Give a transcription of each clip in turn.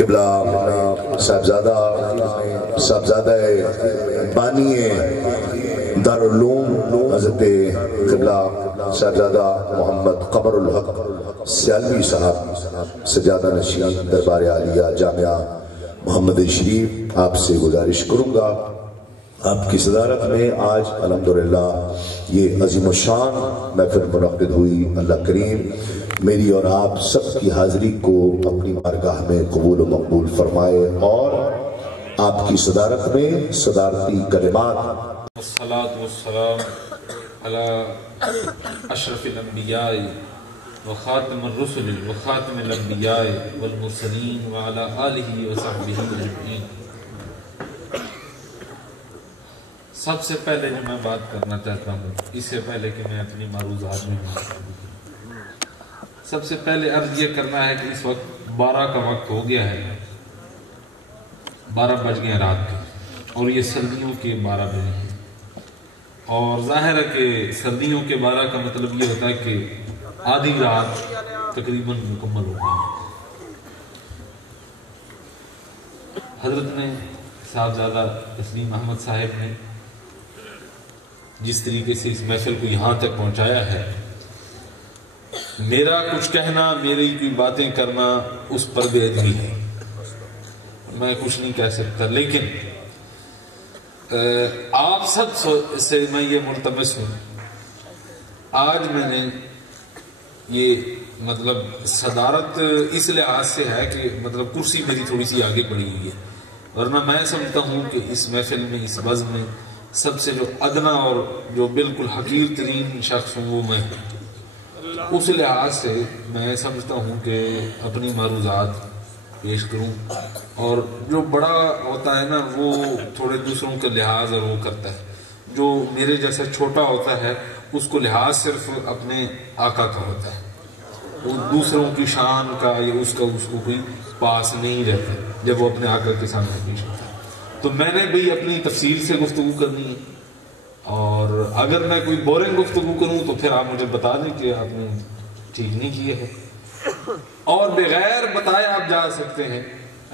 قبلہ صاحبزادہ بانی دارالعلوم حضرت قبلہ صاحبزادہ محمد قمر الحق سیالوی صاحب سجادہ نشین دربار عالیہ جامعہ محمد شریف، آپ سے گزارش کروں گا آپ کی صدارت میں آج الحمدللہ یہ عظیم الشان محفل منعقد ہوئی۔ اللہ کریم میری اور آپ سب کی حاضری کو اپنی بارگاہ میں قبول و مقبول فرمائے، اور آپ کی صدارت میں صدارتی کلمات والصلاة والسلام على اشرف الانبیاء وخاتم الرسل وخاتم الانبیاء والمرسلین وعلى آلہ وصحبہ اجمعین۔ سب سے پہلے جو میں بات کرنا چاہتا ہوں، اس سے پہلے کہ میں اپنی معروضات میں سب سے پہلے عرض یہ کرنا ہے کہ اس وقت 12 کا وقت ہو گیا ہے، 12 بج گئے رات کے، اور یہ سردیوں کے 12 بجے ہیں، اور ظاہر ہے کہ سردیوں کے 12 کا مطلب یہ ہوتا ہے کہ آدھی رات تقریباً مکمل ہو گئی۔ حضرت نے صاحبزادہ تسلیم احمد صاحب نے جس طریقے سے اس محفل کو یہاں تک پہنچایا ہے، میرا کچھ کہنا، میری کوئی باتیں کرنا اس پر بے ادبی ہے، میں کچھ نہیں کہہ سکتا، لیکن آپ سب سے میں یہ ملتمس ہوں۔ آج میں نے یہ مطلب صدارت اس لحاظ سے ہے کہ مطلب کرسی میری تھوڑی سی آگے بڑھی ہوئی ہے، ورنہ میں سمجھتا ہوں کہ اس محفل میں، اس بزم میں سب سے جو ادنا اور جو بالکل حقیر ترین شخص ہوں وہ میں ہوں۔ اس لحاظ سے میں سمجھتا ہوں کہ اپنی معروضات پیش کروں، اور جو بڑا ہوتا ہے نا وہ تھوڑے دوسروں کا لحاظ اور وہ کرتا ہے، جو میرے جیسا چھوٹا ہوتا ہے اس کو لحاظ صرف اپنے آقا کا ہوتا ہے، وہ دوسروں کی شان کا یا اس کو کوئی پاس نہیں رہتا جب وہ اپنے آقا کے سامنے پیش ہوتا ہے۔ تو میں نے بھی اپنی تفصیل سے گفتگو کرنی ہے، اور اگر میں کوئی بورنگ گفتگو کروں تو پھر آپ مجھے بتا دیں کہ آپ نے ٹھیک نہیں کیا ہے، اور بغیر بتائے آپ جا سکتے ہیں۔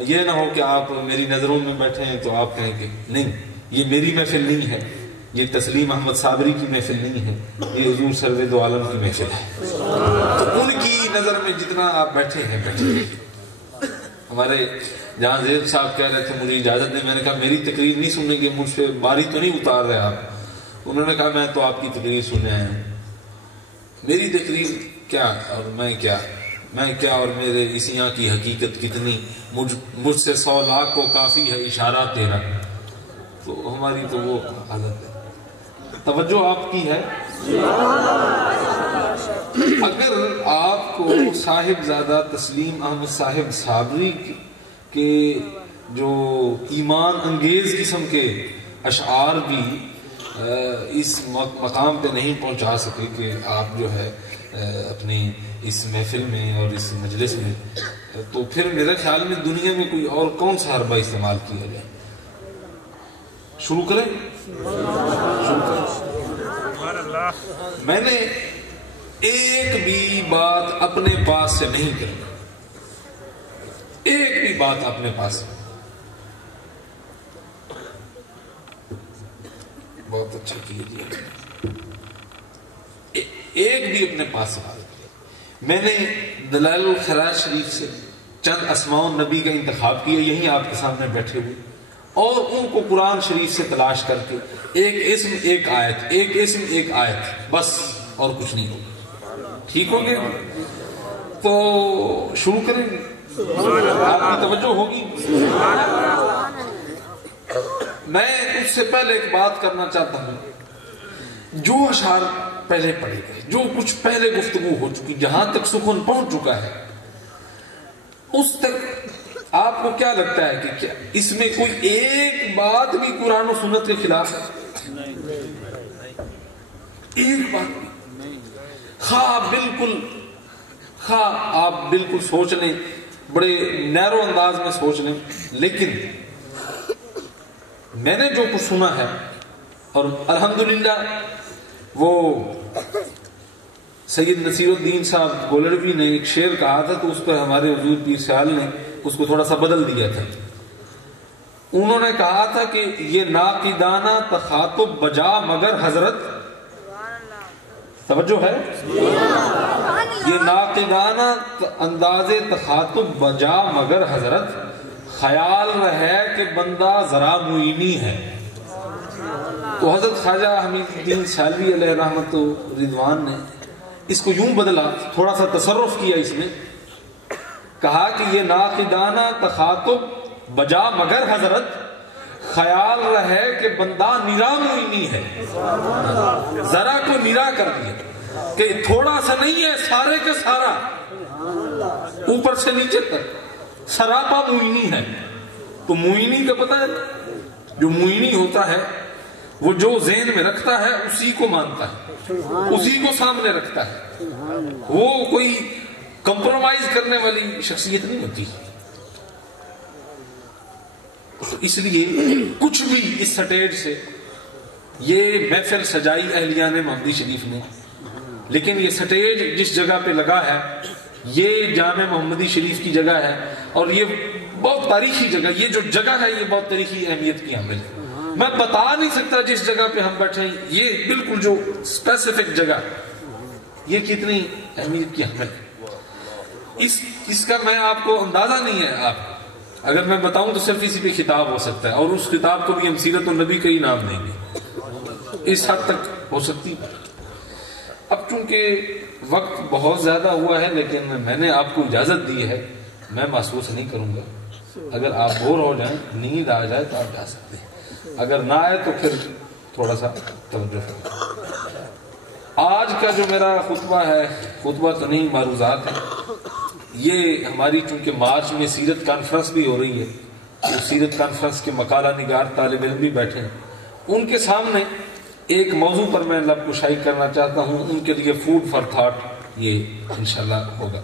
یہ نہ ہو کہ آپ میری نظروں میں بیٹھے ہیں تو آپ کہیں کہ نہیں یہ میری محفل نہیں ہے، یہ تسلیم احمد صابری کی محفل نہیں ہے، یہ حضور سرور دو عالم کی محفل ہے۔ تو ان کی نظر میں جتنا آپ بیٹھے ہیں بیٹھے ہیں۔ ہمارے جہاں زید صاحب کہہ رہے تھے مجھے اجازت نہیں، میں نے کہا میری تقریر نہیں سنیں گے، مجھ سے باری تو نہیں اتار رہے آپ؟ انہوں نے کہا میں تو آپ کی تقریر سننے آیا ہوں۔ میری تقریر کیا اور میں کیا اور میرے اس یہاں کی حقیقت کتنی، مجھ سے 100 لاکھ کو کافی ہے اشارہ تیرا، تو ہماری تو وہ حالت ہے۔ توجہ آپ کی ہے؟ اگر آپ کو صاحبزادہ تسلیم احمد صاحب صابری کے جو ایمان انگیز قسم کے اشعار بھی اس مقام پہ نہیں پہنچا سکے کہ آپ جو ہے اپنی اس محفل میں اور اس مجلس میں، تو پھر میرے خیال میں دنیا میں کوئی اور کون سا حربہ استعمال کیا جائے؟ شروع کریں؟ میں نے ایک بھی بات اپنے پاس سے نہیں کرنی، ایک بھی بات اپنے پاس سے۔ بہت اچھا کیا جی، ایک بھی اپنے پاس سے بات۔ میں نے دلائل الخیرات شریف سے چند اسماء النبی کا انتخاب کیا، یہیں آپ کے سامنے بیٹھے ہوئے، اور ان کو قرآن شریف سے تلاش کر کے ایک اسم ایک آیت، ایک اسم ایک آیت، بس اور کچھ نہیں ہوگا۔ ٹھیک ہو گیا؟ تو شروع کریں گے، آپ کی توجہ ہوگی۔ میں اس سے پہلے ایک بات کرنا چاہتا ہوں، جو اشعار پہلے پڑھے گئے، جو کچھ پہلے گفتگو ہو چکی، جہاں تک سخن پہنچ چکا ہے، اس تک آپ کو کیا لگتا ہے کہ کیا اس میں کوئی ایک بات بھی قرآن و سنت کے خلاف ہے؟ ایک بات بھی؟ خواہ آپ بالکل سوچ لیں، بڑے نیرو انداز میں سوچ لیں، لیکن میں نے جو کچھ سنا ہے، اور الحمدللہ وہ سید نصیر الدین صاحب گولڑوی نے ایک شعر کہا تھا، تو اس پر ہمارے حضور پیر سیال نے اس کو تھوڑا سا بدل دیا تھا. انہوں نے کہا تھا کہ یہ ناقدانہ تخاطب بجا مگر حضرت، توجہ ہے، یہ ناقدانہ انداز تخاطب بجا مگر حضرت، خیال رہے کہ بندہ ذرا معینی ہے. تو حضرت خواجہ حمید الدین سیالوی علیہ رحمت و رضوان نے اس کو یوں بدلا، تھوڑا سا تصرف کیا اس نے، کہا کہ یہ ناقدانہ تخاطب بجا مگر حضرت، خیال رہے کہ بندہ نرا معینی ہے. ذرا کو نرا کر دیا کہ تھوڑا سا نہیں ہے، سارے کا سارا اوپر سے نیچے تک سراپا معینی ہے. تو معینی کا پتہ ہے، جو معینی ہوتا ہے وہ جو ذہن میں رکھتا ہے اسی کو مانتا ہے، اسی کو سامنے رکھتا ہے، وہ کوئی کمپرومائز کرنے والی شخصیت نہیں ہوتی. اس لیے کچھ بھی اس سٹیج سے، یہ محفل سجائی اہلیان محمدی شریف نے، لیکن یہ سٹیج جس جگہ پہ لگا ہے یہ جامع محمدی شریف کی جگہ ہے، اور یہ بہت تاریخی جگہ، یہ جو جگہ ہے یہ بہت تاریخی اہمیت کی حامل ہے. میں بتا نہیں سکتا جس جگہ پہ ہم بیٹھے ہیں، یہ بالکل جو اسپیسیفک جگہ یہ کتنی اہمیت کی حامل ہے. اس کا میں آپ کو اندازہ نہیں ہے. آپ اگر میں بتاؤں تو صرف اسی پہ خطاب ہو سکتا ہے، اور اس خطاب کو بھی ہم سیرت النبی کا ہی نام دیں گے، اس حد تک ہو سکتی. اب چونکہ وقت بہت زیادہ ہوا ہے، لیکن میں نے آپ کو اجازت دی ہے، میں محسوس نہیں کروں گا. اگر آپ بور ہو جائیں، نیند آ جائے تو آپ جا سکتے ہیں، اگر نہ آئے تو پھر تھوڑا سا توجہ. آج کا جو میرا خطبہ ہے، خطبہ تو نہیں، معروضات ہے. یہ ہماری چونکہ مارچ میں سیرت کانفرنس بھی ہو رہی ہے، تو سیرت کانفرنس کے مقالہ نگار طالب علم بھی بیٹھے ہیں. ان کے سامنے ایک موضوع پر میں لب کشائی کرنا چاہتا ہوں، ان کے لیے فوڈ فار تھاٹ یہ انشاءاللہ ہوگا.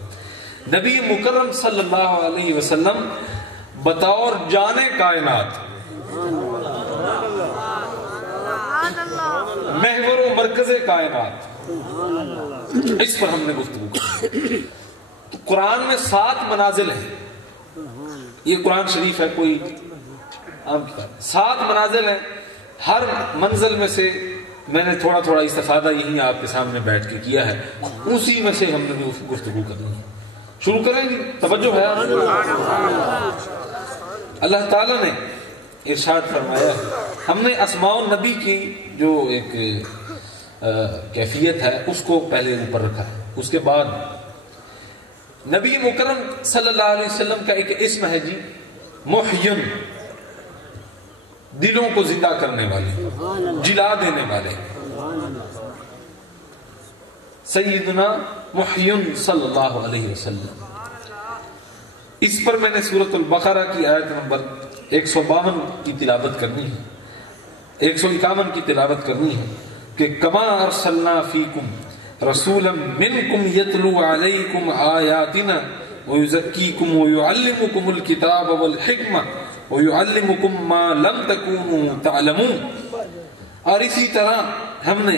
نبی مکرم صلی اللہ علیہ وسلم بطور جان کائنات، محور و مرکز کائنات، اس پر ہم نے گفتگو کی. قرآن میں 7 منازل ہیں. یہ قرآن شریف ہے، کوئی عام کتاب. 7 منازل ہیں. ہر منزل میں سے میں نے تھوڑا تھوڑا استفادہ یہی آپ کے سامنے بیٹھ کے کیا ہے، اسی میں سے ہم نے گفتگو کرنی ہے. شروع کریں گے، توجہ ہے. اللہ تعالیٰ نے ارشاد فرمایا، ہم نے اسماء النبی کی جو ایک کیفیت ہے اس کو پہلے اوپر رکھا ہے. اس کے بعد نبی مکرم صلی اللہ علیہ وسلم کا ایک اسم ہے جی، محین، دلوں کو زندہ کرنے والے، جلا دینے والے. سیدنا محین صلی اللہ علیہ وسلم. اس پر میں نے سورۃ البقرہ کی آیت نمبر 152 کی تلاوت کرنی ہے، 151 کی تلاوت کرنی ہے کہ کما ارسلنا فیکم رسولا منکم یتلو علیکم آیاتنا ویزکیکم ویعلمکم الکتاب والحکمہ ویعلمکم ما لم تکونوا تعلمون. اور اسی طرح ہم نے،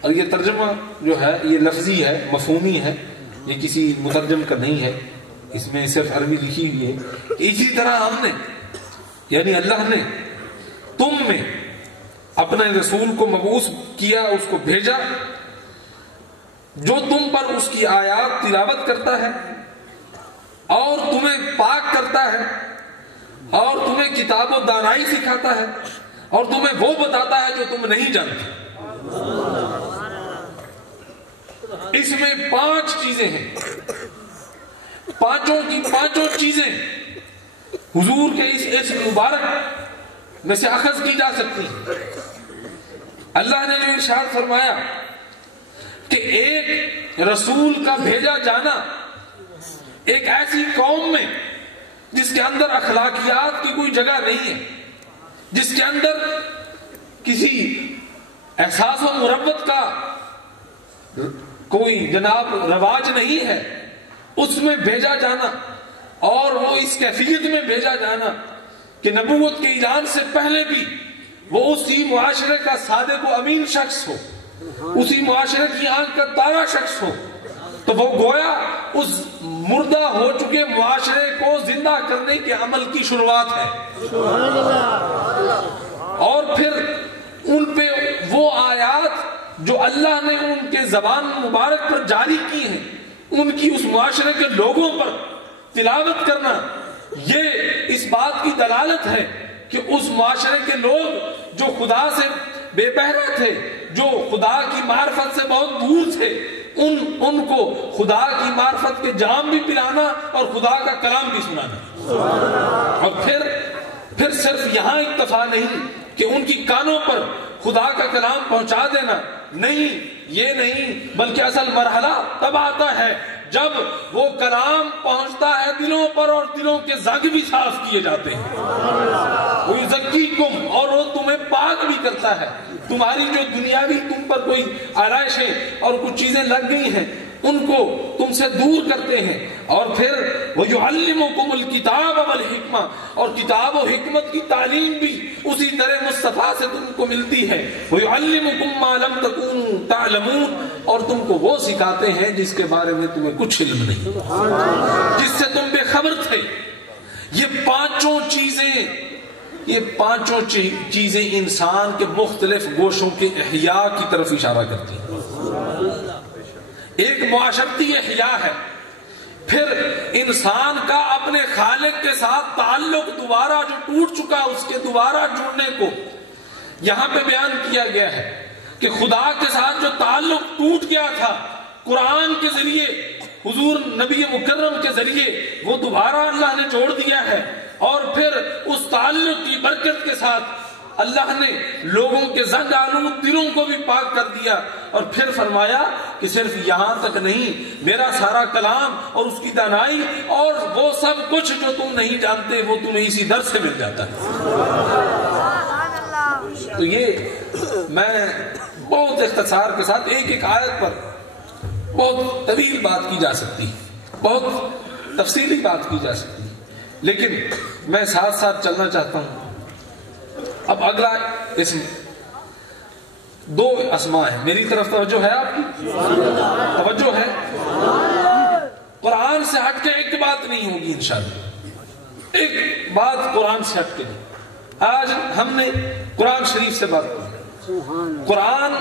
اور یہ ترجمہ جو ہے یہ لفظی ہے، مفہومی ہے، یہ کسی مترجم کا نہیں ہے، اس میں صرف عربی لکھی ہوئی ہے. اسی طرح ہم نے، یعنی اللہ نے تم میں اپنے رسول کو مبعوث کیا، اس کو بھیجا جو تم پر اس کی آیات تلاوت کرتا ہے اور تمہیں پاک کرتا ہے اور تمہیں کتاب و دانائی سکھاتا ہے اور تمہیں وہ بتاتا ہے جو تم نہیں جانتے. اس میں 5 چیزیں ہیں، پانچوں کی پانچوں چیزیں حضور کے اس مبارک میں سے اخذ کی جا سکتی ہیں. اللہ نے جو ارشاد فرمایا کہ ایک رسول کا بھیجا جانا ایک ایسی قوم میں جس کے اندر اخلاقیات کی کوئی جگہ نہیں ہے، جس کے اندر کسی احساس و مربت کا کوئی جناب رواج نہیں ہے، اس میں بھیجا جانا، اور وہ اس کیفیت میں بھیجا جانا کہ نبوت کے اعلان سے پہلے بھی وہ اسی معاشرے کا صادق و امین شخص ہو، اسی معاشرے کی آنکھ کا تارا شخص ہو. تو وہ گویا اس مردہ ہو چکے معاشرے کو زندہ کرنے کے عمل کی شروعات ہے، اور پھر ان پہ وہ آیات جو اللہ نے ان کے زبان مبارک پر جاری کی ہیں، ان کی اس معاشرے کے لوگوں پر تلاوت کرنا، یہ اس بات کی دلالت ہے کہ اس معاشرے کے لوگ جو خدا سے بے بہرہ تھے، جو خدا کی معرفت سے بہت دور تھے، ان کو خدا کی معرفت کے جام بھی پلانا اور خدا کا کلام بھی سنانا، اور پھر صرف یہاں اکتفا نہیں کہ ان کی کانوں پر خدا کا کلام پہنچا دینا، نہیں، یہ نہیں، بلکہ اصل مرحلہ تب آتا ہے جب وہ کلام پہنچتا ہے دلوں پر اور دلوں کے زنگ بھی صاف کیے جاتے ہیں، وَيُزَكِّيكُمْ، اور وہ تمہیں پاک بھی کرتا ہے، تمہاری جو دنیاوی تم پر کوئی آرائشیں اور کچھ چیزیں لگ گئی ہیں ان کو تم سے دور کرتے ہیں، اور پھر وَيُعَلِّمُكُمُ الْكِتَابَ وَالْحِكْمَةَ، اور کتاب و حکمت کی تعلیم بھی اسی طرح مصطفیٰ سے تم کو ملتی ہے، وَيُعَلِّمُكُمْ مَا لَمْ تَكُونُوا تَعْلَمُونَ، اور تم کو وہ سکھاتے ہیں جس کے بارے میں تمہیں کچھ علم نہیں، جس سے تم بے خبر تھے۔ یہ پانچوں چیزیں انسان کے مختلف گوشوں کے احیاء کی طرف اشارہ کرتی ہیں۔ ایک معاشرتی احیاء ہے، پھر انسان کا اپنے خالق کے ساتھ تعلق دوبارہ جو ٹوٹ چکا اس کے دوبارہ جڑنے کو یہاں پہ بیان کیا گیا ہے کہ خدا کے ساتھ جو تعلق ٹوٹ گیا تھا قرآن کے ذریعے، حضور نبی مکرم کے ذریعے، وہ دوبارہ اللہ نے جوڑ دیا ہے، اور پھر اس تعلق کی برکت کے ساتھ اللہ نے لوگوں کے زنگ آلود دلوں کو بھی پاک کر دیا، اور پھر فرمایا کہ صرف یہاں تک نہیں، میرا سارا کلام اور اس کی دانائی اور وہ سب کچھ جو تم نہیں جانتے وہ تمہیں اسی در سے مل جاتا ہے۔ تو یہ میں بہت اختصار کے ساتھ ایک آیت پر بہت طویل بات کی جا سکتی ہے، بہت تفصیلی بات کی جا سکتی ہے، لیکن میں ساتھ ساتھ چلنا چاہتا ہوں۔ اب اگلا اسم، دو اسماء ہیں، میری طرف توجہ ہے، آپ کی توجہ ہے؟ قرآن سے ہٹ کے ایک بات نہیں ہوگی انشاءاللہ، ایک بات قرآن سے ہٹ کے نہیں۔ آج ہم نے قرآن شریف سے بات کی، قرآن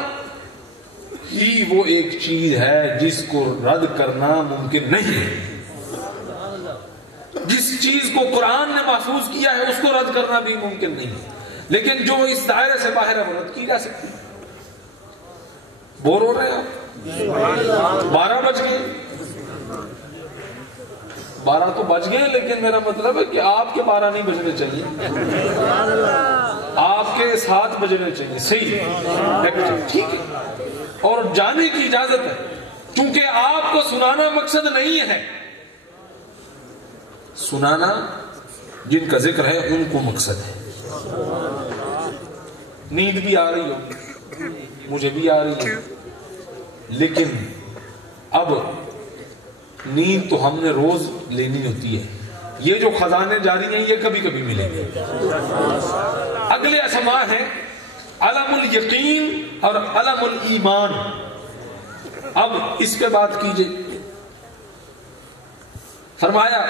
ہی وہ ایک چیز ہے جس کو رد کرنا ممکن نہیں ہے، جس چیز کو قرآن نے محفوظ کیا ہے اس کو رد کرنا بھی ممکن نہیں ہے، لیکن جو اس دائرے سے باہر ہے وہ رد کی جا سکتی ہے۔ بور ہو رہے ہیں آپ؟ 12 بج گئے، 12 تو بج گئے، لیکن میرا مطلب ہے کہ آپ کے 12 نہیں بجنے چاہیے، آپ کے 7 بجنے چاہیے، صحیح، ٹھیک ہے، اور جانے کی اجازت ہے، چونکہ آپ کو سنانا مقصد نہیں ہے، سنانا جن کا ذکر ہے ان کو مقصد ہے۔ نیند بھی آ رہی ہو، مجھے بھی آ رہی ہے، لیکن اب نیند تو ہم نے روز لینی ہوتی ہے، یہ جو خزانے جاری ہیں یہ کبھی کبھی ملیں گے۔ اگلے اسماء ہیں علم الیقین اور علم الایمان۔ اب اس پہ بات کیجئے، فرمایا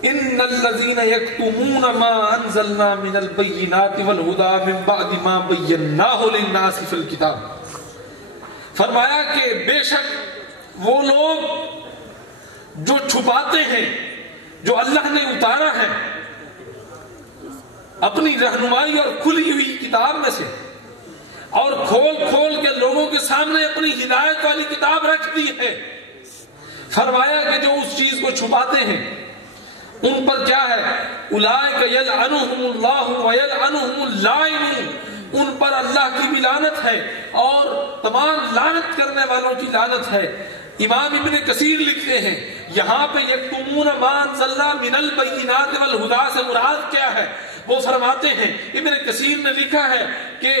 ان الذين يكتمون ما انزلنا من البينات والهدى من بعد ما بيناه للناس في الكتاب، فرمایا کہ بے شک وہ لوگ جو چھپاتے ہیں جو اللہ نے اتارا ہے اپنی رہنمائی اور کھلی ہوئی کتاب میں سے، اور کھول کھول کے لوگوں کے سامنے اپنی ہدایت والی کتاب رکھ دی ہے، فرمایا کہ جو اس چیز کو چھپاتے ہیں ان پر کیا ہے، اولئک یلعنہم اللہ ویلعنہم اللائنون، ان پر اللہ کی بھی لعنت ہے اور تمام لعنت کرنے والوں کی لعنت ہے۔ امام ابن کثیر لکھتے ہیں یہاں پہ یکتمون ما انزلنا من البینات والہدی سے مراد کیا ہے؟ وہ فرماتے ہیں، ابن کثیر نے لکھا ہے کہ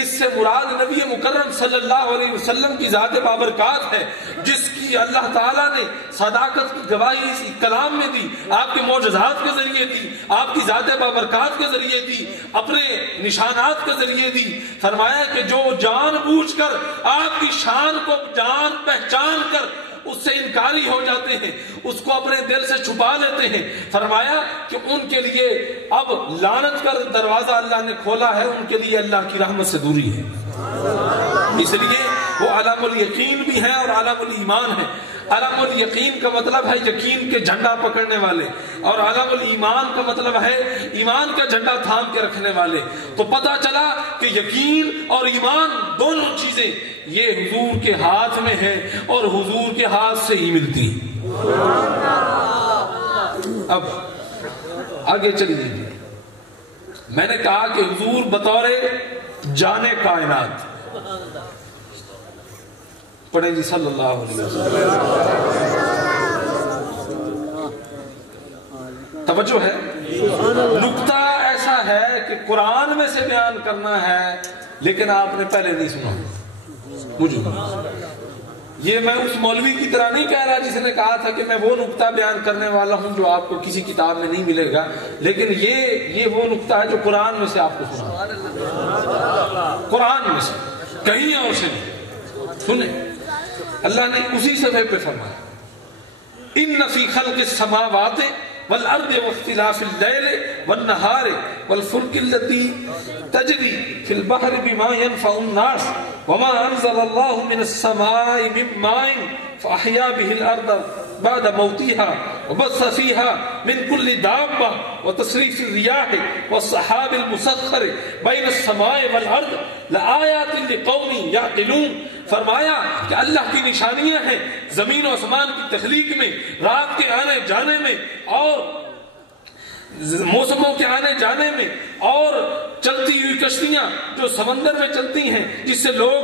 اس سے مراد نبی مکرم صلی اللہ علیہ وسلم کی ذات بابرکات ہے، جس کی اللہ تعالیٰ نے صداقت کی گواہی اسی کلام میں دی، آپ کے معجزات کے ذریعے دی، آپ کی ذات بابرکات کے ذریعے دی، اپنے نشانات کے ذریعے دی۔ فرمایا کہ جو جان بوجھ کر آپ کی شان کو جان پہچان کر اس سے انکاری ہو جاتے ہیں، اس کو اپنے دل سے چھپا لیتے ہیں. فرمایا کہ ان کے لیے اب لعنت کا دروازہ اللہ نے کھولا ہے، ان کے لیے اللہ کی رحمت سے دوری ہے. اس لیے وہ علام الیقین بھی ہیں اور علام الایمان ہیں. علام الیقین کا مطلب ہے یقین کے جھنڈا پکڑنے والے، اور علام الایمان کا مطلب ہے ایمان کا جھنڈا تھام کے رکھنے والے. تو پتہ چلا کہ یقین اور ایمان دونوں چیزیں یہ حضور کے ہاتھ میں ہیں اور حضور کے ہاتھ سے ہی ملتی ہیں. اب آگے چلیے. میں نے کہا کہ حضور بطور جانے کائنات، پڑھیں جی صلی اللہ علیہ وسلم. توجہ ہے. نکتہ ایسا ہے کہ قرآن میں سے بیان کرنا ہے، لیکن آپ نے پہلے نہیں سنا. مجھے یہ میں اس مولوی کی طرح نہیں کہہ رہا جس نے کہا تھا کہ میں وہ نکتہ بیان کرنے والا ہوں جو آپ کو کسی کتاب میں نہیں ملے گا، لیکن یہ وہ نکتہ ہے جو قرآن میں سے آپ کو سنا. قرآن میں سے کہیں اور سے سنیں. اللہ نے اسی صفحے پہ فرمایا ان فی خلق السماوات والارض واختلاف اللیل والنہار والفلک التي تجری فی البحر بما ينفع الناس وما انزل اللہ من السماء من ماء فاحیا به الارض بعد موتها وبث فيها من كل دابة وتصريف الرياح والسحاب المسخر بين السماء والارض لآیات لقوم یعقلون. فرمایا کہ اللہ کی نشانیاں ہیں زمین و آسمان کی تخلیق میں، رات کے آنے جانے میں، اور موسموں کے آنے جانے میں، اور چلتی ہوئی کشتیاں جو سمندر میں چلتی ہیں جس سے لوگ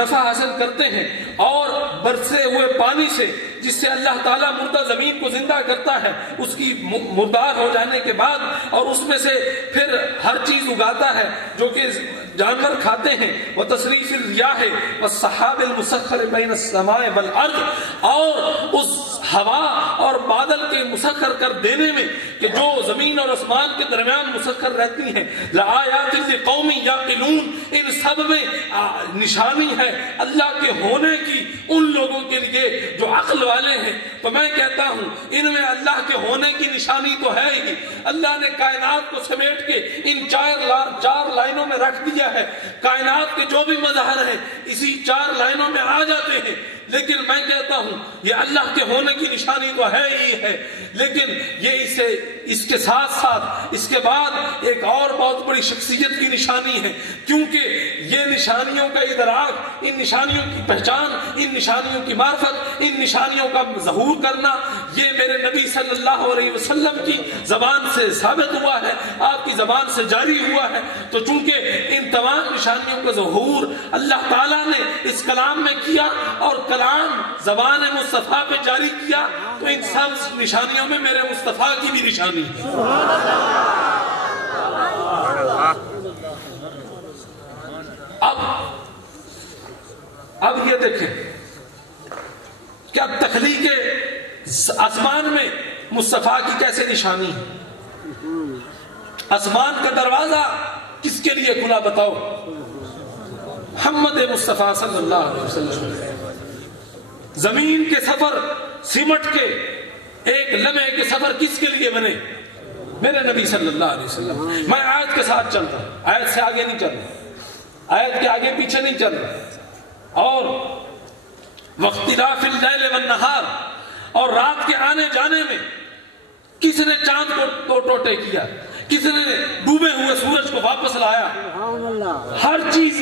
نفع حاصل کرتے ہیں، اور برسے ہوئے پانی سے جس سے اللہ تعالیٰ مردہ زمین کو زندہ کرتا ہے اس کی مردار ہو جانے کے بعد، اور اس میں سے پھر ہر چیز اگاتا ہے جو کہ جانور کھاتے ہیں. وتصریف الریاح والسحاب المسخر بین السماء والارض، اور اس ہوا اور بادل کے مسخر کر دینے میں کہ جو زمین اور آسمان کے درمیان مسخر رہتی ہیں. لآیات لقوم یعقلون، ان سب میں نشانی ہے اللہ کے ہونے کی ان لوگوں کے لیے جو عقل والے ہیں. تو میں کہتا ہوں ان میں اللہ کے ہونے کی نشانی تو ہے ہی. اللہ نے کائنات کو سمیٹ کے ان چار لائنوں میں رکھ دیا ہے. کائنات کے جو بھی مظاہر ہیں اسی 4 لائنوں میں آ جاتے ہیں. لیکن میں کہتا ہوں یہ اللہ کے ہونے کی نشانی تو ہے ہی ہے، لیکن یہ اس کے ساتھ ساتھ اس کے بعد ایک اور بہت بڑی شخصیت کی نشانی ہے. کیونکہ یہ نشانیوں کا ادراک، ان نشانیوں کی پہچان، ان نشانیوں کی معرفت، ان نشانیوں کا ظہور کرنا، یہ میرے نبی صلی اللہ علیہ وسلم کی زبان سے ثابت ہوا ہے، آپ کی زبان سے جاری ہوا ہے. تو چونکہ ان تمام نشانیوں کا ظہور اللہ تعالیٰ نے اس کلام میں کیا اور کلام زبان مصطفیٰ پہ جاری کیا، تو ان سب نشانیوں میں میرے مصطفیٰ کی بھی نشانی ہے. اب یہ دیکھیں کیا تخلیق آسمان میں مصطفیٰ کی کیسے نشانی ہے. آسمان کا دروازہ کس کے لیے کھلا بتاؤ؟ محمد مصطفیٰ صلی اللہ علیہ وسلم. زمین کے سفر سمٹ کے ایک لمحے کے سفر کس کے لیے بنے؟ میرے نبی صلی اللہ علیہ وسلم. میں آیت کے ساتھ چل رہا ہوں، آیت سے آگے نہیں چل رہا، آیت کے آگے پیچھے نہیں چل رہا. اور واختلاف اللیل والنہار، اور رات کے آنے جانے میں کس نے چاند کو دو ٹوٹے کیا، کس نے ڈوبے ہوئے سورج کو واپس لایا. ہر چیز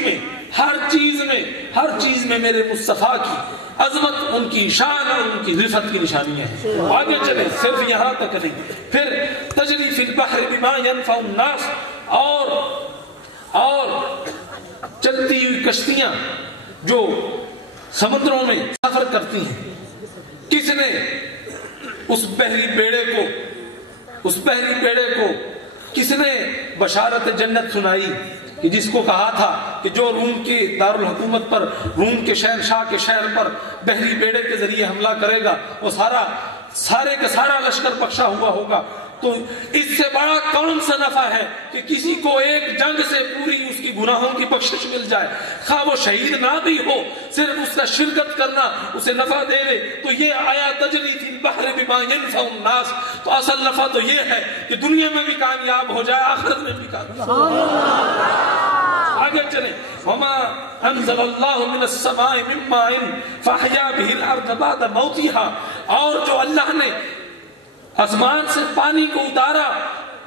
میں میرے مصطفیٰ کی عظمت، ان کی شان اور ان کی رفعت کی نشانیاں ہیں. آگے چلیں، صرف یہاں تک نہیں. پھر تجری فی البحر بما ينفع الناس، اور چلتی ہوئی کشتیاں جو سمندروں میں سفر کرتی ہیں. کس نے اس بحری بیڑے کو کس نے بشارت جنت سنائی کہ جس کو کہا تھا کہ جو روم کے دارالحکومت پر، روم کے شہنشاہ کے شہر پر بحری بیڑے کے ذریعے حملہ کرے گا وہ سارے کا سارا لشکر بخشا ہوا ہوگا. تو اس سے بڑا کون سا نفع ہے کہ کسی کو ایک جنگ سے پوری اس کی گناہوں کی بخشش مل جائے، خواہ وہ شہید نہ بھی ہو، صرف اس کا شرکت کرنا اسے نفع دے دے. تو یہ آیا تجری فی البحر بما ينفع الناس. تو اصل نفع تو یہ ہے کہ دنیا میں بھی کامیاب ہو جائے، آخرت میں بھی کامیاب ہو جائے. آگے چلیں. وما انزل اللہ من السماء من ماء فاحیا به الارض بعد موتها. اور جو اللہ نے آسمان سے پانی کو اتارا،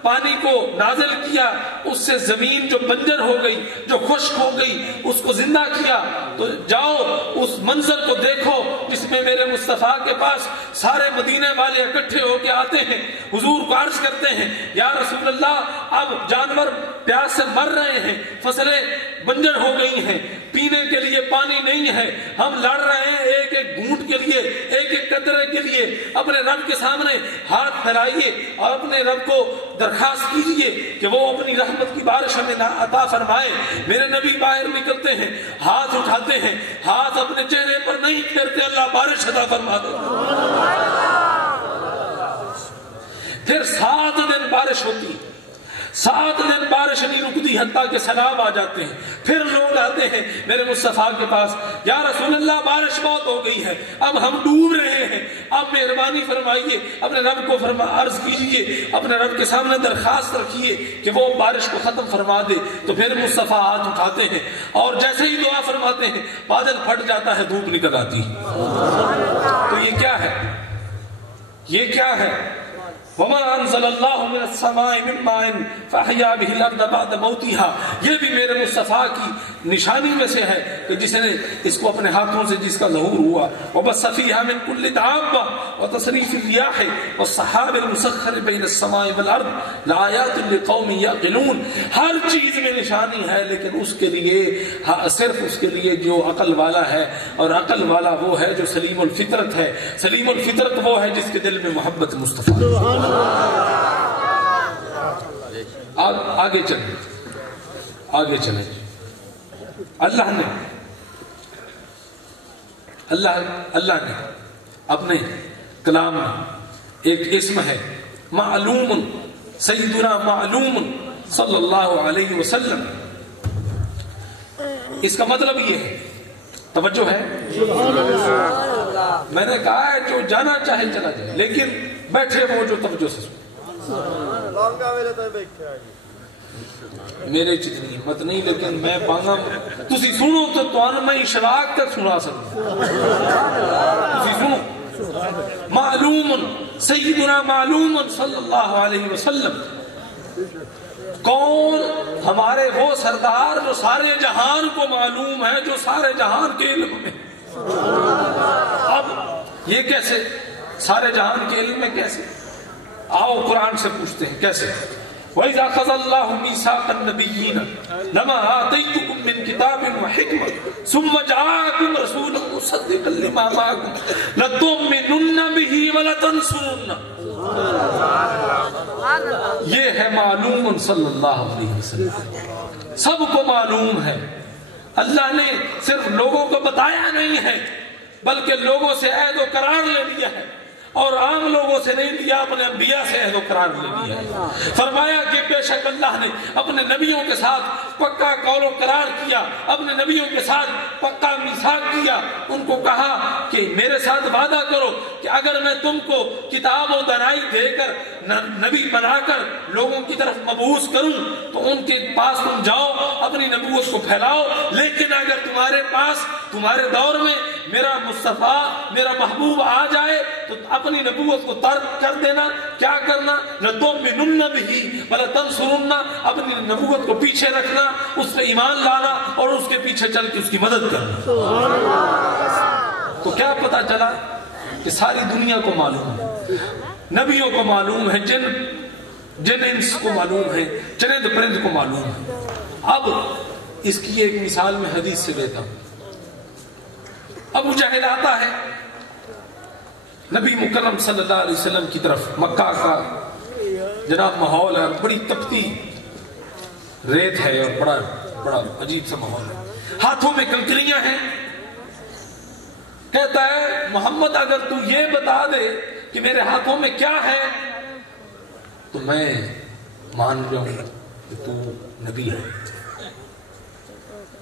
پانی کو نازل کیا، اس سے زمین جو بنجر ہو گئی، جو خشک ہو گئی، اس کو زندہ کیا. تو جاؤ اس منظر کو دیکھو جس میں میرے مصطفیٰ کے پاس سارے مدینے والے اکٹھے ہو کے آتے ہیں، حضور کو عرض کرتے ہیں یا رسول اللہ اب جانور پیاس سے مر رہے ہیں، فصلیں بنجر ہو گئی ہیں، پینے کے لیے پانی نہیں ہے، ہم لڑ رہے ہیں ایک ایک گھونٹ کے لیے، ایک ایک قطرے کے لیے. اپنے رب کے سامنے ہاتھ پھیلائیے اور اپنے رب کو درخواست کیجئے کہ وہ اپنی رحمت کی بارش ہمیں عطا فرمائے. میرے نبی باہر نکلتے ہیں، ہاتھ اٹھاتے ہیں، ہاتھ اپنے چہرے پر نہیں پھیرتے، اللہ بارش عطا فرما دے. پھر 7 دن بارش ہوتی، 7 دن بارش نہیں رکتی حتیٰ کہ سیلاب آ جاتے ہیں. پھر لوگ آتے ہیں میرے مصطفیٰ کے پاس، یا رسول اللہ بارش بہت ہو گئی ہے، اب ہم ڈوب رہے ہیں، اب مہربانی فرمائیے. اپنے رب کو عرض کیجئے، اپنے رب کے سامنے درخواست رکھیے کہ وہ بارش کو ختم فرما دے. تو پھر مصطفیٰ ہاتھ اٹھاتے ہیں اور جیسے ہی دعا فرماتے ہیں بادل پھٹ جاتا ہے، دھوپ نکل آتی ہے. تو یہ کیا ہے؟ یہ کیا ہے؟ وما انزل اللہ من السماء من ماء فاحیا به الارض بعد موتها. یہ بھی میرے مصطفیٰ کی نشانی میں سے ہے کہ جس نے اس کو اپنے ہاتھوں سے جس کا ظہور ہوا. وبث فیہا من کل دابہ وتصریف الریاح والسحاب المسخر بین السماء والارض لآیات لقوم یعقلون. ہر چیز میں نشانی ہے، لیکن اس کے لیے صرف اس کے لیے جو عقل والا ہے، اور عقل والا وہ ہے جو سلیم الفطرت ہے. سلیم الفطرت وہ ہے جس کے دل میں محبت مصطفیٰ. آگے چلیں، آگے چلیں. اللہ نے اپنے کلام میں ایک اسم ہے معلوم، سیدنا معلوم صلی اللہ علیہ وسلم. اس کا مطلب یہ ہے، توجہ ہے، میں نے کہا ہے جو جانا چاہے چلا جائے، لیکن بیٹھے وہ جو توجہ سے سن. میرے جتنی ہمت نہیں، لیکن میں پانگا تسی سنو تو توانو میں اشراق تک سنا سکوں. تسی سنو معلوم سیدنا معلوم صلی اللہ علیہ وسلم. کون؟ ہمارے وہ سردار جو سارے جہان کو معلوم ہے، جو سارے جہان کے علم میں. اب یہ کیسے سارے جہان کے علم میں کیسے؟ آؤ قرآن سے پوچھتے ہیں کیسے. وَإِذَا خَذَ اللَّهُ مِيثَاقَ النَّبِيِّينَ لَمَا آتَيْتُكُم مِّن كِتَابٍ وَحِكْمَةٍ ثُمَّ جَاءَكُمْ رَسُولٌ مُصَدِّقًا لِّمَا مَعَكُمْ لَتُؤْمِنُنَّ بِهِ وَلَتَنصُرُنَّهُ. یہ ہے معلوم صلی اللہ علیہ وسلم. سب کو معلوم ہے. اللہ نے صرف لوگوں کو بتایا نہیں ہے، بلکہ لوگوں سے عہد و قرار لے لیا ہے، اور عام لوگوں سے نہیں لیا، اپنے انبیاء سے عہد و قرار لے لیا ہے. فرمایا کہ بے شک اللہ نے اپنے نبیوں کے ساتھ پکا قول و قرار کیا، اپنے نبیوں کے ساتھ پکا میثاق کیا. ان کو کہا کہ میرے ساتھ وعدہ کرو کہ اگر میں تم کو کتاب و دانائی دے کر نبی بنا کر لوگوں کی طرف مبعوث کروں تو ان کے پاس تم جاؤ، اپنی نبوت کو پھیلاؤ. لیکن اگر تمہارے پاس تمہارے دور میں میرا مصطفیٰ میرا محبوب آ جائے تو اپنی نبوت کو ترک کر دینا. کیا کرنا؟ لَتُؤْمِنُنَّ بِهِ وَلَتَنصُرُنَّ. اپنی نبوت کو پیچھے رکھنا، اس پہ ایمان لانا اور اس کے پیچھے چل کے اس کی مدد کرنا. تو کیا پتا چلا کہ ساری دنیا کو معلوم ہے، نبیوں کو معلوم ہے، جن انس کو معلوم ہے، چرند پرند کو معلوم ہے. اب اس کی ایک مثال میں حدیث سے دیتا ہوں. ابو جہل آتا ہے نبی مکرم صلی اللہ علیہ وسلم کی طرف. مکہ کا جناب ماحول ہے، بڑی تپتی ریت ہے اور بڑا عجیب سا ماحول ہے. ہاتھوں میں کنکریاں ہیں. کہتا ہے محمد اگر تو یہ بتا دے کہ میرے ہاتھوں میں کیا ہے تو میں مان جاؤں کہ تو نبی ہے۔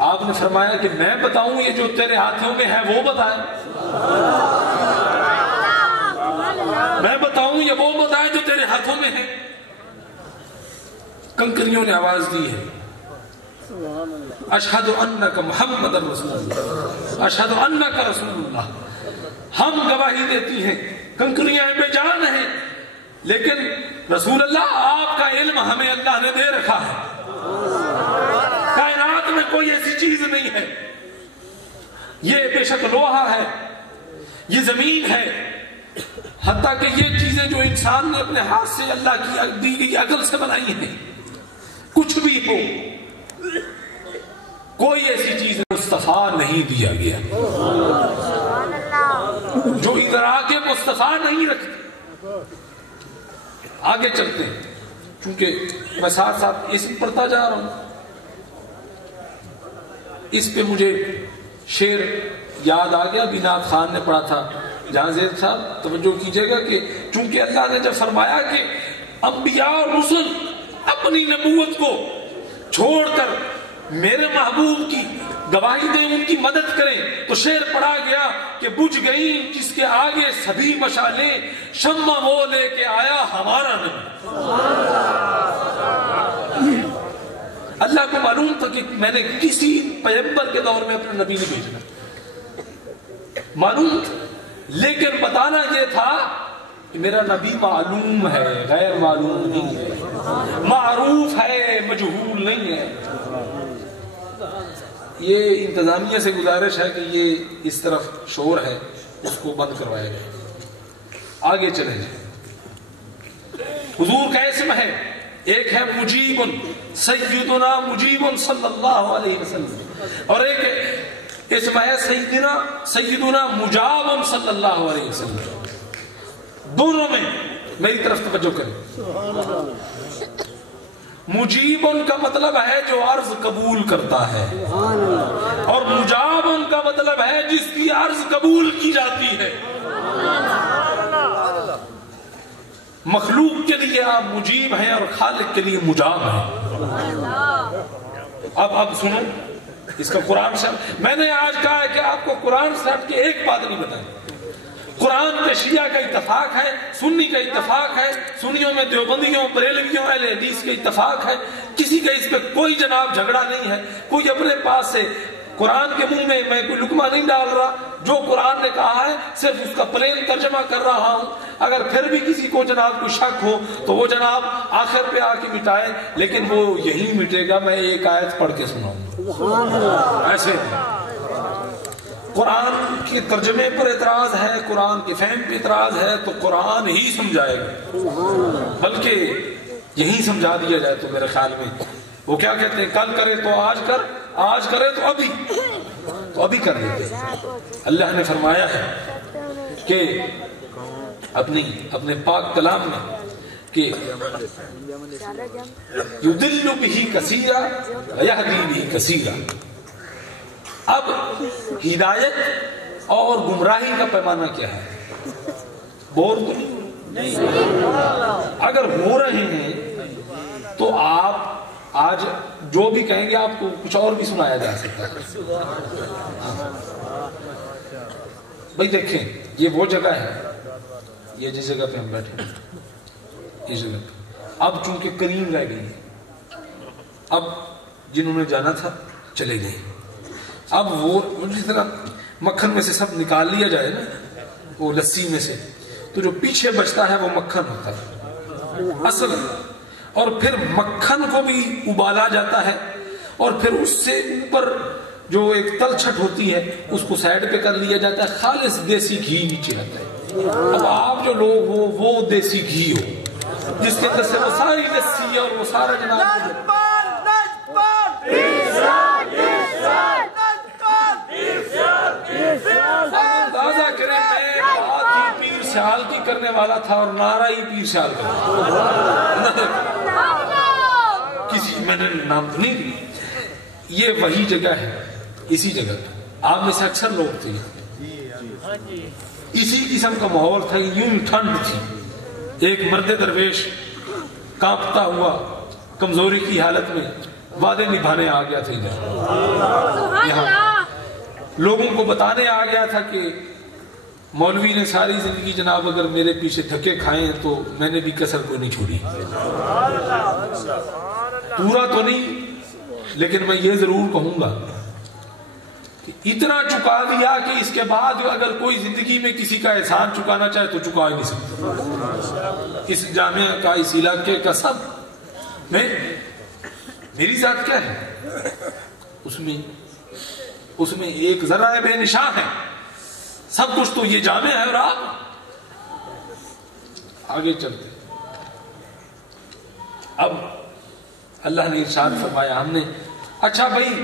آپ نے فرمایا کہ میں بتاؤں یہ جو تیرے ہاتھوں میں ہے وہ بتائے، میں بتاؤں یہ وہ بتائے جو تیرے ہاتھوں میں ہے۔ کنکریوں نے آواز دی ہے اشہد انک محمد رسول اللہ، اشہد انک رسول اللہ، ہم گواہی دیتی ہیں کنکریاں بے جان ہیں لیکن رسول اللہ آپ کا علم ہمیں اللہ نے دے رکھا ہے، کائنات میں کوئی ایسی چیز نہیں ہے، یہ بے شک لوہا ہے، یہ زمین ہے، حتیٰ کہ یہ چیزیں جو انسان نے اپنے ہاتھ سے اللہ کی دی گئی عقل سے بنائی ہیں، کچھ بھی ہو کوئی ایسی چیز مصطفیٰ نہیں دیا گیا جو ادراک مصطفیٰ نہیں رکھتی۔ آگے چلتے ہیں، چونکہ میں ساتھ ساتھ اسم پڑھتا جا رہا ہوں، اس پہ مجھے شعر یاد آ گیا، بینات خان نے پڑھا تھا۔ جہاں زید صاحب توجہ کیجئے گا کہ چونکہ اللہ نے جب فرمایا کہ انبیاء اور رسل اپنی نبوت کو چھوڑ کر میرے محبوب کی گواہی دیں، ان کی مدد کریں، تو شعر پڑھا گیا کہ بجھ گئی جس کے آگے سبھی مشالیں، شمع وہ لے کے آیا ہمارا نبی۔ اللہ کو معلوم تھا کہ میں نے کسی پیغمبر کے دور میں اپنا نبی نہیں بھیجنا، معلوم تھا، لیکن بتانا یہ تھا کہ میرا نبی معلوم ہے، غیر معلوم نہیں ہے، معروف ہے، مجہول نہیں ہے۔ یہ انتظامیہ سے گزارش ہے کہ یہ اس طرف شور ہے، اس کو بند کروایا جائے۔ آگے چلیں جائیں، حضور کا اسم ہے، ایک ہے مجیب، سیدنا مجیب صلی اللہ علیہ وسلم، اور ایک اسم ہے سیدنا مجاب صلی اللہ علیہ وسلم۔ دونوں میں میری طرف توجہ کریں۔ مجیب کا مطلب ہے جو عرض قبول کرتا ہے، اور مجاب کا مطلب ہے جس کی عرض قبول کی جاتی ہے۔ مخلوق کے لیے آپ مجیب ہیں اور خالق کے لیے مجاب ہیں۔ اب سنو اس کا قرآن سے، میں نے آج کہا ہے کہ آپ کو قرآن سے ہٹ کے ایک بات نہیں بتائیں۔ قرآن پہ شیعہ کا اتفاق ہے، سنی کا اتفاق ہے، سنیوں میں دیوبندیوں، بریلویوں، اہل حدیث کا اتفاق ہے، کسی کا اس پہ کوئی جناب جھگڑا نہیں ہے۔ کوئی اپنے پاس سے قرآن کے منہ میں میں کوئی لقمہ نہیں ڈال رہا، جو قرآن نے کہا ہے صرف اس کا پلین ترجمہ کر رہا ہوں۔ اگر پھر بھی کسی کو جناب کوئی شک ہو تو وہ جناب آخر پہ آ کے مٹائے، لیکن وہ یہی مٹے گا، میں ایک آیت پڑھ کے سناؤں۔ ایسے قرآن کے ترجمے پر اعتراض ہے، قرآن کے فہم پہ اعتراض ہے تو قرآن ہی سمجھائے گا، بلکہ یہی سمجھا دیا جائے تو میرے خیال میں وہ کیا کہتے ہیں، کل کرے تو آج کر، آج کرے تو ابھی کر لیتے۔ اللہ نے فرمایا ہے کہ اپنے پاک کلام میں کہ یضل بہ کثیرا ویہدی بہ کثیرا۔ اب ہدایت اور گمراہی کا پیمانہ کیا ہے؟ بور تو نہیں، اگر ہو رہے ہیں تو آپ آج جو بھی کہیں گے آپ کو کچھ اور بھی سنایا جا سکتا ہے۔ بھائی دیکھیں، یہ وہ جگہ ہے، یہ جس جگہ پہ ہم بیٹھے ہیں، اس جگہ پہ اب چونکہ کریم رہ گئی ہے، اب جنہوں نے جانا تھا چلے گئے، اب وہ جس طرح مکھن میں سے سب نکال لیا جائے نا، وہ لسی میں سے، تو جو پیچھے بچتا ہے وہ مکھن ہوتا ہے اصل، اور پھر مکھن کو بھی ابالا جاتا ہے، اور پھر اس سے اوپر جو ایک تلچھٹ ہوتی ہے اس کو سائڈ پہ کر لیا جاتا ہے، خالص دیسی گھی نیچے آتا ہے۔ اب آپ جو لوگ ہو وہ دیسی گھی ہو، جس کے اندر سے وہ ساری لسی اور وہ سارا جناب اندازہ کریں، میں بات ہی پیر سیال کی کرنے والا تھا اور نعرہ ہی پیر سیال کرنے کسی میں نے نام تو نہیں دی۔ یہ وہی جگہ ہے، اسی جگہ آپ میں سے اکثر لوگ تھے، اسی قسم کا ماحول تھا، یوں ٹھنڈ تھی، ایک مرد درویش کانپتا ہوا کمزوری کی حالت میں وعدے نبھانے آ گیا تھا یہاں لوگوں کو بتانے آ گیا تھا کہ مولوی نے ساری زندگی جناب اگر میرے پیچھے دھکے کھائے ہیں تو میں نے بھی کسر کوئی نہیں چھوڑی، پورا تو نہیں لیکن میں یہ ضرور کہوں گا کہ اتنا چکا دیا کہ اس کے بعد اگر کوئی زندگی میں کسی کا احسان چکانا چاہے تو چکا ہی نہیں سکتا۔ اس جامعہ کا، اس علاقے کا سب میں میری ذات کیا ہے، اس میں ایک ذرہ بے نشان ہے، سب کچھ تو یہ جامع ہے۔ اور آپ آگے چلتے، اب اللہ نے ارشاد فرمایا، ہم نے اچھا بھائی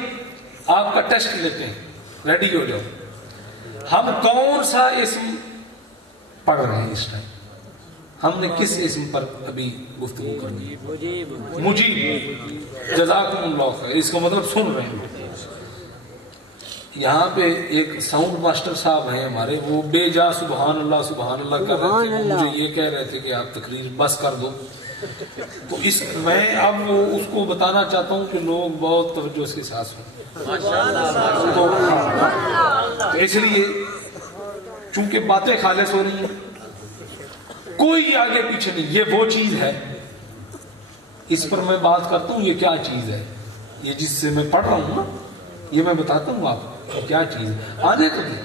آپ کا ٹیسٹ لیتے ہیں، ریڈی ہو جاؤ، ہم کون سا اسم پڑھ رہے ہیں اس ٹائم، ہم نے کس اسم پر ابھی گفتگو کرنی ہے؟ مجیب، جزاکم اللہ خیر، اس کا مطلب سن رہے ہیں۔ یہاں پہ ایک ساؤنڈ ماسٹر صاحب ہیں ہمارے، وہ بے جا سبحان اللہ کر رہے تھے، وہ مجھے یہ کہہ رہے تھے کہ آپ تقریر بس کر دو، تو میں اب اس کو بتانا چاہتا ہوں کہ لوگ بہت توجہ سے ساتھ سنیں، تو اس لیے چونکہ باتیں خالص ہو رہی ہیں، کوئی آگے پیچھے نہیں، یہ وہ چیز ہے، اس پر میں بات کرتا ہوں، یہ کیا چیز ہے، یہ جس سے میں پڑھ رہا ہوں نا، یہ میں بتاتا ہوں آپ کو کیا چیز ہے۔ آنے تو دیں،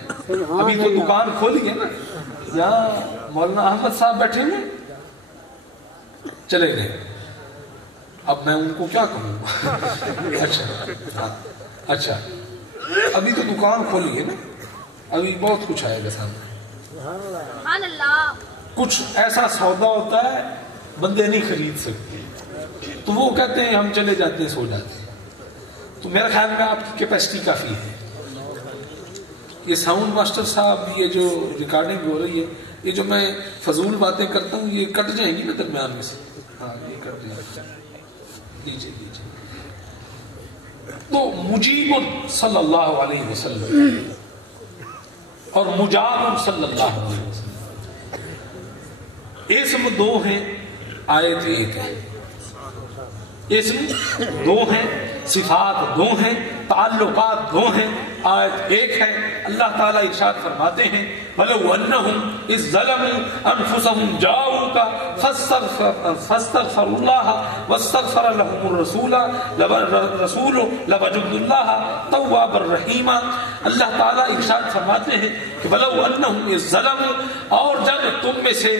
ابھی تو دکان کھولی ہے نا، یہاں مولانا احمد صاحب بیٹھے ہوئے چلے گئے، اب میں ان کو کیا کہوں؟ اچھا ابھی تو دکان کھولی ہے نا، ابھی بہت کچھ آئے گا سامنے، کچھ ایسا سودا ہوتا ہے بندے نہیں خرید سکتے، تو وہ کہتے ہیں ہم چلے جاتے ہیں، سو جاتے ہیں، تو میرے خیال میں آپ کی کیپیسٹی کافی ہے۔ یہ ساؤنڈ ماسٹر صاحب، یہ جو ریکارڈنگ ہو رہی ہے، یہ جو میں فضول باتیں کرتا ہوں یہ کٹ جائیں گی نا درمیان میں سے، ہاں یہ کٹ جائیں گی، لیجیے۔ تو مجیب صلی اللہ علیہ وسلم اور مجاب صلی اللہ علیہ وسلم، اسم دو ہیں، آیت ایک ہے، اسم دو ہیں، صفات دو ہیں، تعلقات دو ہیں، آیت ایک ہے۔ اللہ تعالیٰ ارشاد فرماتے ہیں وَلَوْ أَنَّهُمْ إِذْ ظَلَمُوا أَنفُسَهُمْ جَاءُوكَ فَاسْتَغْفَرُوا اللَّهَ وَاسْتَغْفَرَ لَهُمُ الرَّسُولُ لَوَجَدُوا اللَّهَ تَوَّابًا رَحِيمًا۔ اللہ تعالیٰ ارشاد فرماتے ہیں کہ وَلَوْ أَنَّهُمْ إِذْ ظَلَمُوا، اور جب تم میں سے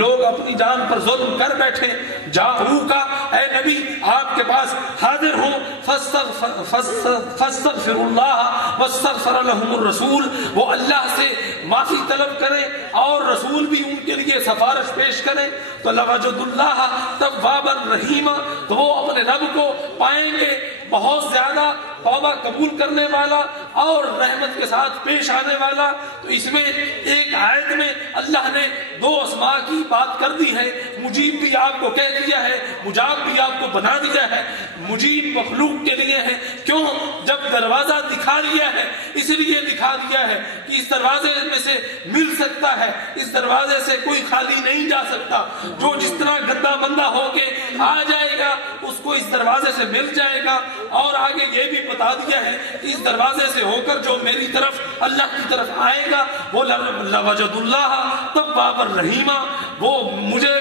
لوگ اپنی جان پر ظلم کر بیٹھے، جاءوكَ، اے نبی آپ کے پاس حاضر ہوں، فَاسْتَغْفِرُوا اللَّهَ وَاسْتَغْفَرَ لَهُمُ الرَّسُولُ، وہ اللہ سے معافی طلب کریں اور رسول بھی ان کے لیے سفارش پیش کریں، تو لَوَجَدُوا اللَّهَ تَوَّابًا رَحِيمًا، تو وہ اپنے رب کو پائیں گے بہت زیادہ توبہ قبول کرنے والا اور رحمت کے ساتھ پیش آنے والا۔ تو اس میں ایک آیت میں اللہ نے دو اسماء کی بات کر دی ہے، مجیب بھی آپ کو کہہ دیا ہے، مجاب بھی آپ کو بنا دیا ہے۔ مجیب مخلوق کے لیے ہے، کیوں؟ جب دروازہ دکھا دیا ہے اس لیے دکھا دیا ہے کہ اس دروازے میں سے مل سکتا ہے، اس دروازے سے کوئی خالی نہیں جا سکتا، جو جس طرح گندا بندہ ہو کے آ جائے گا اس کو اس دروازے سے مل جائے گا۔ اور آگے یہ بھی بتا دیا ہے کہ اس دروازے سے ہو کر جو میری طرف اللہ کی طرف آئے گا وہ لَوَجَدُوا اللَّهَ تَوَّابًا رَحِيمًا، وہ مجھے